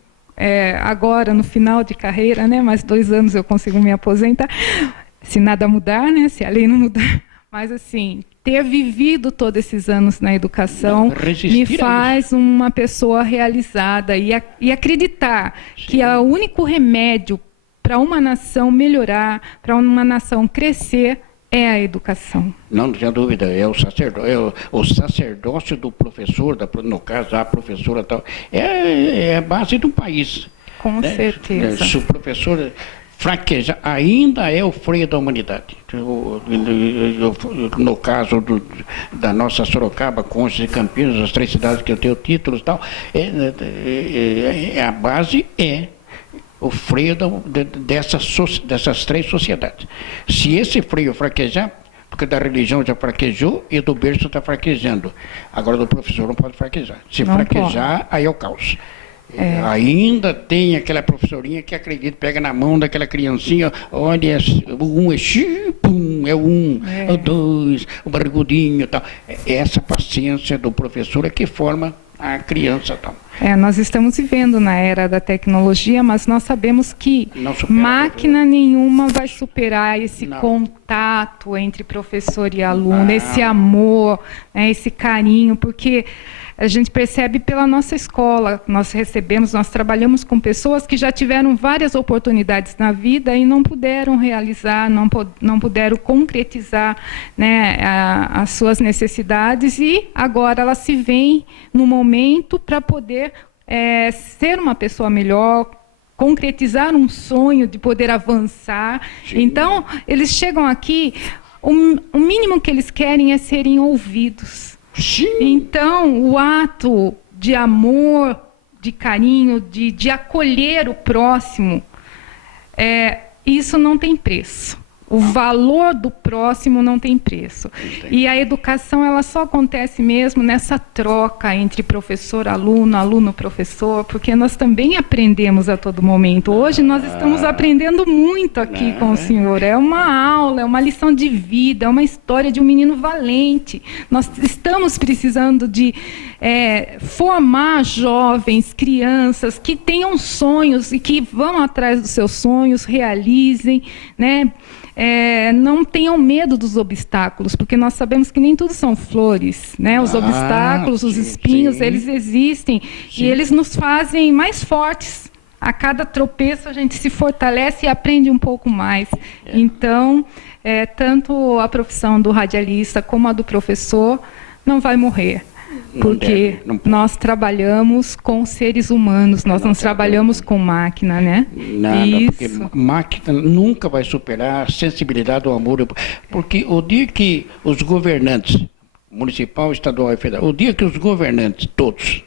Agora, no final de carreira, né, mais 2 anos eu consigo me aposentar, se nada mudar, né, se a lei não mudar. Mas, assim, ter vivido todos esses anos na educação me faz uma pessoa realizada e acreditar que o único remédio para uma nação melhorar, para uma nação crescer, é a educação. Não tinha dúvida, é o sacerdócio do professor, no caso, a professora tal, é a base do país. Com certeza. Se o professor... fraquejar, ainda é o freio da humanidade. No caso da nossa Sorocaba, Conches e Campinas, as 3 cidades que eu tenho títulos e tal, a base é o freio dessas 3 sociedades. Se esse freio fraquejar, porque da religião já fraquejou e do berço está fraquejando. Agora do professor não pode fraquejar. Se fraquejar, aí é o caos. Ainda tem aquela professorinha que acredita, pega na mão daquela criancinha, olha, o 1 é X, pum, é o 1, é o 2, o barrigudinho e tal. Essa paciência do professor é que forma a criança tal. Nós estamos vivendo na era da tecnologia, mas nós sabemos que máquina nenhuma vai superar esse contato entre professor e aluno, esse amor, né, esse carinho, porque a gente percebe pela nossa escola, nós trabalhamos com pessoas que já tiveram várias oportunidades na vida e não puderam realizar, não puderam concretizar, né, as suas necessidades, e agora elas se veem no momento para poder ser uma pessoa melhor, concretizar um sonho de poder avançar. Sim. Então, eles chegam aqui, o mínimo que eles querem é serem ouvidos. Sim. Então, o ato de amor, de carinho, de acolher o próximo, isso não tem preço. O valor do próximo não tem preço. Entendi. E a educação, ela só acontece mesmo nessa troca entre professor, aluno, aluno-professor, porque nós também aprendemos a todo momento. Hoje nós estamos aprendendo muito aqui com o senhor. É uma aula, é uma lição de vida, é uma história de um menino valente. Nós estamos precisando de formar jovens, crianças que tenham sonhos e que vão atrás dos seus sonhos, realizem, né? Não tenham medo dos obstáculos, porque nós sabemos que nem tudo são flores, né? Os obstáculos, os espinhos, eles existem, e eles nos fazem mais fortes. A cada tropeço a gente se fortalece e aprende um pouco mais. Então, tanto a profissão do radialista como a do professor não vai morrer. Porque nós trabalhamos com seres humanos, nós não trabalhamos com máquina, né? Nada, porque máquina nunca vai superar a sensibilidade do amor. Porque o dia que os governantes, municipal, estadual e federal, o dia que os governantes, todos,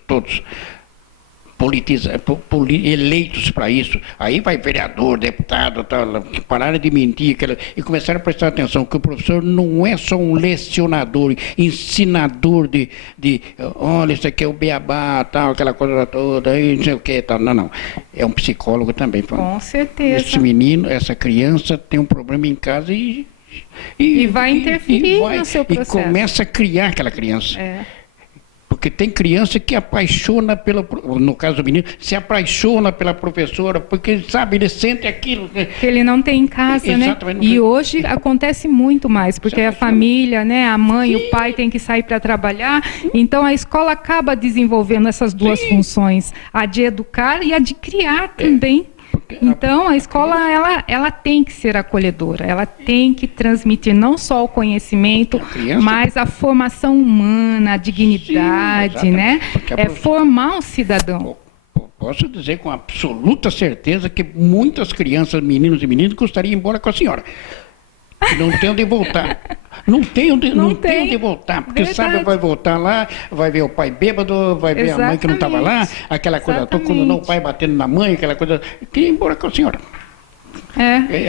eleitos para isso, aí vai vereador, deputado, tal, que pararam de mentir e começaram a prestar atenção que o professor não é só um lecionador, ensinador de olha, isso aqui é o beabá, tal, aquela coisa toda, aí não sei o que, tal. Não. É um psicólogo também. Com certeza. Esse menino, essa criança tem um problema em casa e vai interferir no seu processo. E começa a criar aquela criança. Porque tem criança que apaixona no caso do menino, se apaixona pela professora, porque, sabe, ele sente aquilo. Que ele não tem em casa, né? E hoje acontece muito mais, porque a família, né, a mãe e o pai têm que sair para trabalhar, então a escola acaba desenvolvendo essas duas funções, a de educar e a de criar também. Então, a escola, ela tem que ser acolhedora, ela tem que transmitir não só o conhecimento, mas a formação humana, a dignidade, né? Formar um cidadão. Posso dizer com absoluta certeza que muitas crianças, meninos e meninas, gostariam de ir embora com a senhora. Não tem onde voltar. Não tem onde voltar, porque sabe, vai voltar lá, vai ver o pai bêbado, vai ver a mãe que não estava lá, aquela coisa toda, quando não o pai batendo na mãe, aquela coisa. Queria ir embora com a senhora.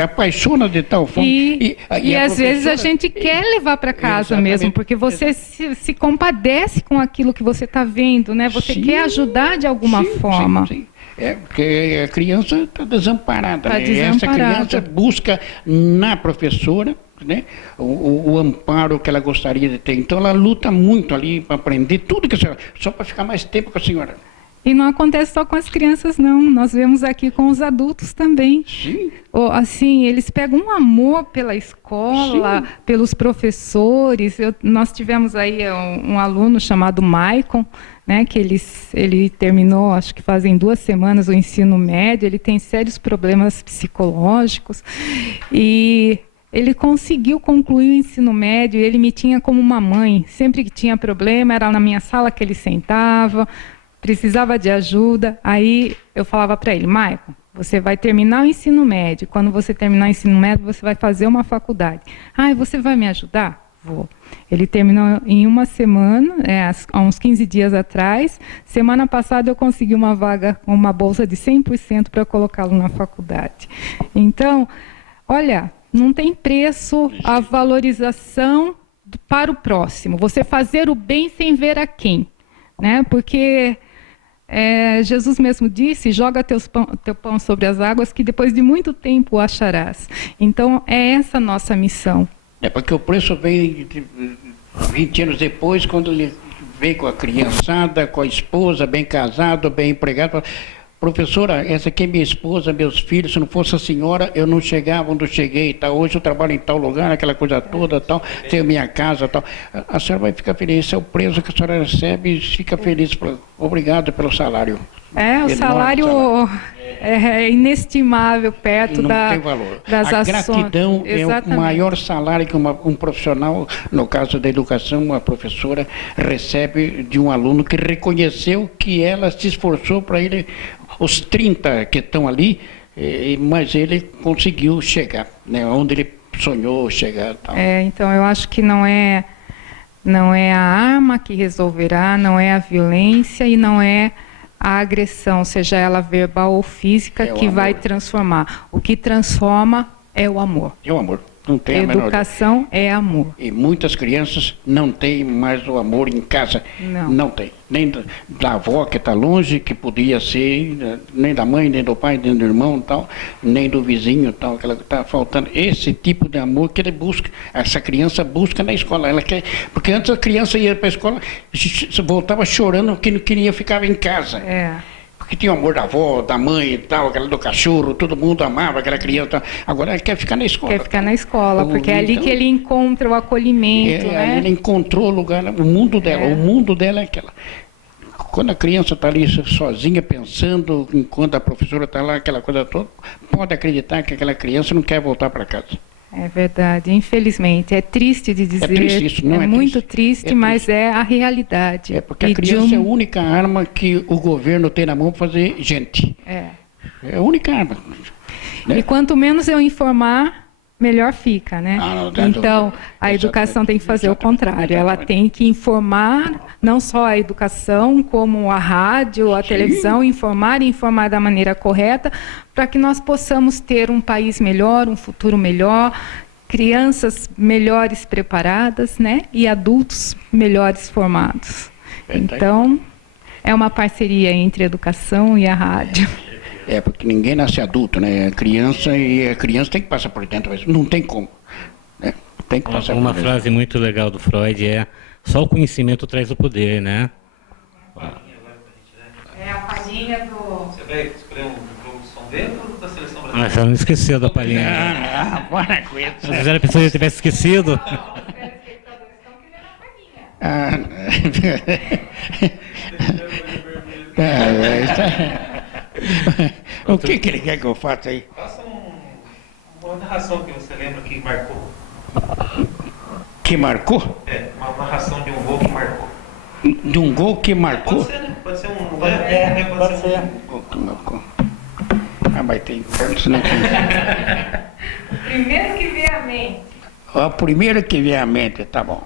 Apaixona de tal forma. E às vezes a gente quer levar para casa mesmo, porque você se compadece com aquilo que você está vendo, né? Você quer ajudar de alguma forma. Sim. Porque a criança está desamparada. Essa criança busca na professora, né, o amparo que ela gostaria de ter. Então ela luta muito ali para aprender tudo que a senhora, só para ficar mais tempo com a senhora. E não acontece só com as crianças, não. Nós vemos aqui com os adultos também. Sim. Assim, eles pegam um amor pela escola, pelos professores. Nós tivemos aí um aluno chamado Maicon, né, que ele terminou, acho que fazem 2 semanas, o ensino médio. Ele tem sérios problemas psicológicos e ele conseguiu concluir o ensino médio. Ele me tinha como uma mãe. Sempre que tinha problema, era na minha sala que ele sentava, precisava de ajuda. Aí eu falava para ele: Maicon, você vai terminar o ensino médio. Quando você terminar o ensino médio, você vai fazer uma faculdade. Você vai me ajudar? Vou. Ele terminou em 1 semana, há uns 15 dias atrás. Semana passada eu consegui uma vaga, uma bolsa de 100% para colocá-lo na faculdade. Então, olha, não tem preço a valorização para o próximo. Você fazer o bem sem ver a quem, né? Porque Jesus mesmo disse, joga teu pão sobre as águas, que depois de muito tempo o acharás. Então, é essa a nossa missão. É porque o preço veio 20 anos depois, quando ele veio com a criançada, com a esposa, bem casado, bem empregado. Professora, essa aqui é minha esposa, meus filhos, se não fosse a senhora, eu não chegava onde eu cheguei, tá? Hoje eu trabalho em tal lugar, aquela coisa toda, tal, tenho minha casa, tal. A senhora vai ficar feliz, esse é o preço que a senhora recebe e fica feliz. Obrigado pelo salário. O salário é inestimável perto não tem valor. Das a ações. Gratidão Exatamente. é o maior salário que um profissional, no caso da educação, uma professora, recebe de um aluno que reconheceu que ela se esforçou para ele, os 30 que estão ali, mas ele conseguiu chegar, né, onde ele sonhou chegar. Tal. Então eu acho que não é a arma que resolverá, não é a violência e não é a agressão, seja ela verbal ou física, que vai transformar. O que transforma é o amor. É o amor. Não tem Educação é amor. E muitas crianças não têm mais o amor em casa. Não tem. Nem da avó que está longe, que podia ser, nem da mãe, nem do pai, nem do irmão, tal, nem do vizinho, tal, que ela está faltando. Esse tipo de amor que ele busca, essa criança busca na escola. Ela quer, porque antes a criança ia para a escola, voltava chorando que não queria ficar em casa. Porque tinha o amor da avó, da mãe e tal, aquela do cachorro, todo mundo amava aquela criança. Agora ele quer ficar na escola. Quer ficar na escola, porque é ali que ele encontra o acolhimento, né? Ele encontrou o lugar, o mundo dela. O mundo dela é aquela. Quando a criança está ali sozinha, pensando, enquanto a professora está lá, aquela coisa toda, pode acreditar que aquela criança não quer voltar para casa. É verdade, infelizmente. É triste de dizer. É triste isso, não é? Muito triste, mas é a realidade. É porque a criança é a única arma que o governo tem na mão para fazer gente. É a única arma. Né? E quanto menos eu informar, melhor fica, né? Então, a educação tem que fazer o contrário. Ela tem que informar, não só a educação, como a rádio, a televisão, informar e informar da maneira correta, para que nós possamos ter um país melhor, um futuro melhor, crianças melhores preparadas, né? E adultos melhores formados. Então, é uma parceria entre a educação e a rádio. Porque ninguém nasce adulto, né? A criança tem que passar por dentro, mas não tem como. Né? Tem que passar Uma frase muito legal do Freud é: só o conhecimento traz o poder, né? É a palhinha do... Você vai escolher um jogo de som dele ou da seleção brasileira? Você não esqueceu da palhinha. Para com isso. Se a pessoa tivesse esquecido. O que ele quer que eu faça aí? Faça uma narração que você lembra que marcou. Que marcou? Uma narração de um gol que marcou. De um gol que marcou? Pode ser, né? Pode ser um... Pode ser. Gol que marcou. Mas tem tantos, né? Primeiro que vem à mente. O primeiro que vem à mente, tá bom.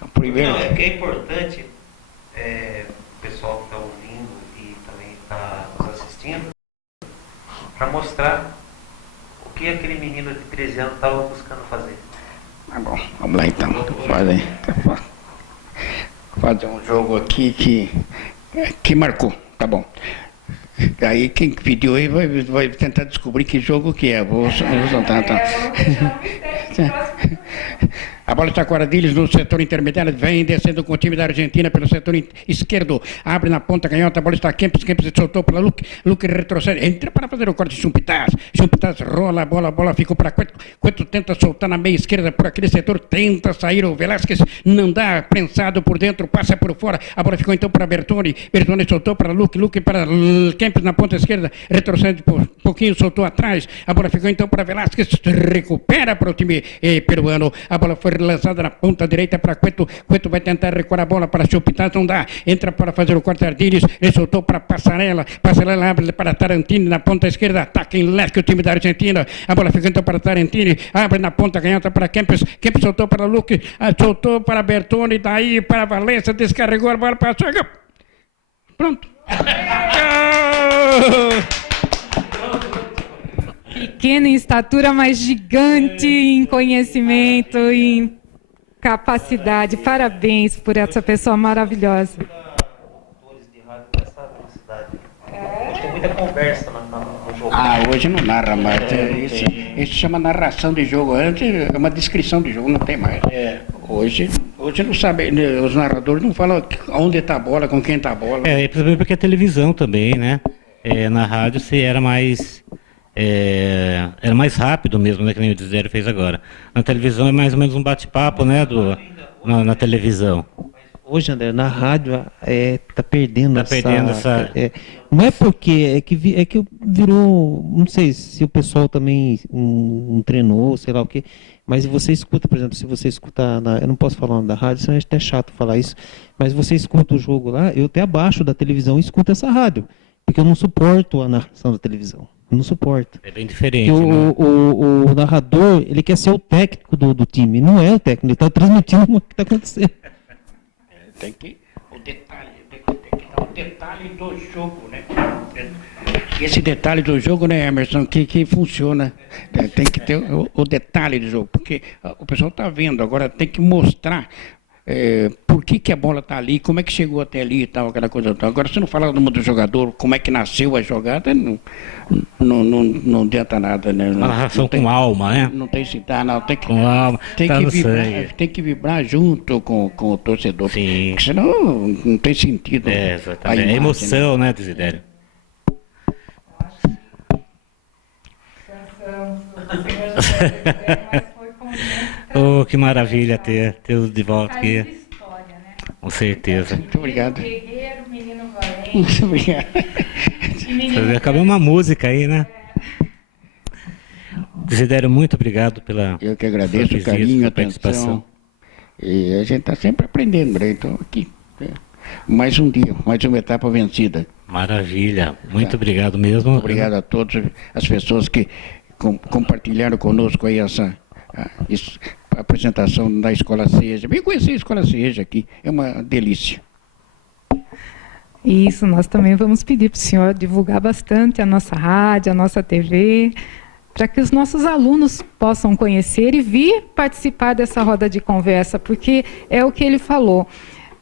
O primeiro... Não, é que é importante, o pessoal que está ouvindo e também está nos assistindo, para mostrar o que aquele menino de 13 anos estava buscando fazer. Tá bom, vamos lá então. Fazer um jogo aqui que marcou, tá bom. Aí quem pediu aí vai tentar descobrir que jogo que é. Vou soltar, tá. A bola está com Aradilhos no setor intermediário, vem descendo com o time da Argentina pelo setor esquerdo, abre na ponta canhota, a bola está Kempis soltou para Luque retrocede, entra para fazer o corte, Chumpitaz rola a bola ficou para Cueto tenta soltar na meia esquerda por aquele setor, tenta sair o Velasquez, não dá, prensado por dentro, passa por fora, a bola ficou então para Bertoni soltou para Luque para Kempis na ponta esquerda, retrocede por pouquinho, soltou atrás, a bola ficou então para Velasquez, recupera para o time peruano, a bola foi lançada na ponta direita para Cueto vai tentar recuar a bola para Chupitas, não dá, entra para fazer o corte Ardilhos, ele soltou para Passarela abre para Tarantini na ponta esquerda, ataca em Lesque o time da Argentina, a bola fica então para Tarantini, abre na ponta canhota para Kempis soltou para Luque, soltou para Bertoni, daí para Valença, descarregou a bola para Chaga, pronto. Pequeno em estatura, mas gigante em conhecimento e em capacidade. Parabéns por essa pessoa maravilhosa. Atores de rádio vai saber. muita conversa no jogo. Ah, hoje não narra mais. Isso chama narração de jogo. Antes é uma descrição de jogo, não tem mais. Hoje não sabe, os narradores não falam onde está a bola, com quem está a bola. Principalmente porque é televisão também, né? Na rádio se era mais rápido mesmo, né? Que nem o Desidério fez agora. Na televisão é mais ou menos um bate-papo, né? Na televisão. Hoje, André, na rádio tá perdendo essa... não é porque é que virou, não sei se o pessoal também não treinou, sei lá o quê, mas você escuta, por exemplo, se você escuta, eu não posso falar o nome da rádio, senão é até chato falar isso, mas você escuta o jogo lá, eu até abaixo da televisão e escuto essa rádio, porque eu não suporto a narração da televisão. Eu não suporto. É bem diferente. O narrador, ele quer ser o técnico do time, não é o técnico, ele está transmitindo o que está acontecendo. Tem que dar o detalhe do jogo, né? Esse detalhe do jogo, né, Emerson, que funciona. Tem que ter o detalhe do jogo, porque o pessoal está vendo, agora tem que mostrar por que a bola está ali, como é que chegou até ali e tal, aquela coisa tal. Agora, se não falar do jogador, como é que nasceu a jogada, não adianta nada, né? Uma narração com alma, né? Não tem citar, não. Tem que, com alma, tem que vibrar junto com o torcedor. Sim. Porque senão não tem sentido. Exatamente. É emoção, né, Desidério? Oh, que maravilha ter de volta aqui. Com certeza. Muito obrigado. Guerreiro, menino valente. Muito obrigado. Acabou uma música aí, né? Desidério, muito obrigado pela Eu que agradeço sua o carinho, a participação. atenção. E a gente está sempre aprendendo, né? Então, aqui, mais um dia, mais uma etapa vencida. Maravilha. Muito obrigado mesmo. Obrigado a todas as pessoas que compartilharam conosco aí essa apresentação da Escola Seja. Vem conhecer a Escola Seja aqui, é uma delícia. Isso, nós também vamos pedir para o senhor divulgar bastante a nossa rádio, a nossa TV, para que os nossos alunos possam conhecer e vir participar dessa roda de conversa, porque é o que ele falou.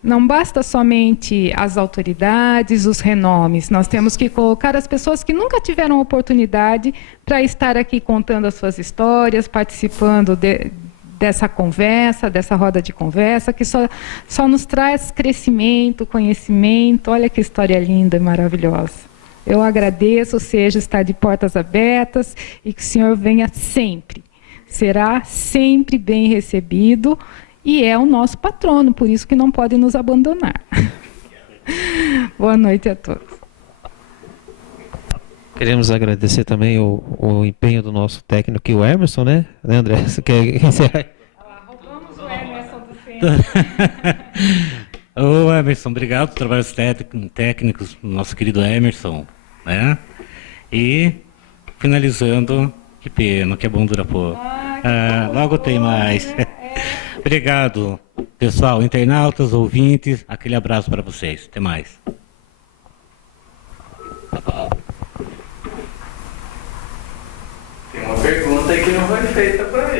Não basta somente as autoridades, os renomes, nós temos que colocar as pessoas que nunca tiveram oportunidade para estar aqui contando as suas histórias, participando dessa conversa, dessa roda de conversa, que só nos traz crescimento, conhecimento. Olha que história linda e maravilhosa. Eu agradeço, o Seja está de portas abertas e que o senhor venha sempre. Será sempre bem recebido. E é o nosso patrono, por isso que não pode nos abandonar. Boa noite a todos. Queremos agradecer também o empenho do nosso técnico, o Emerson, né, André? Você quer encerrar? Roubamos o Emerson do centro. Ô, Emerson, obrigado pelos trabalhos técnicos do nosso querido Emerson, né? E, finalizando, que pena, que é bom durar pouco. Logo tem mais. Obrigado, pessoal, internautas, ouvintes, aquele abraço para vocês. Até mais. Tem uma pergunta aí que não foi feita para ele.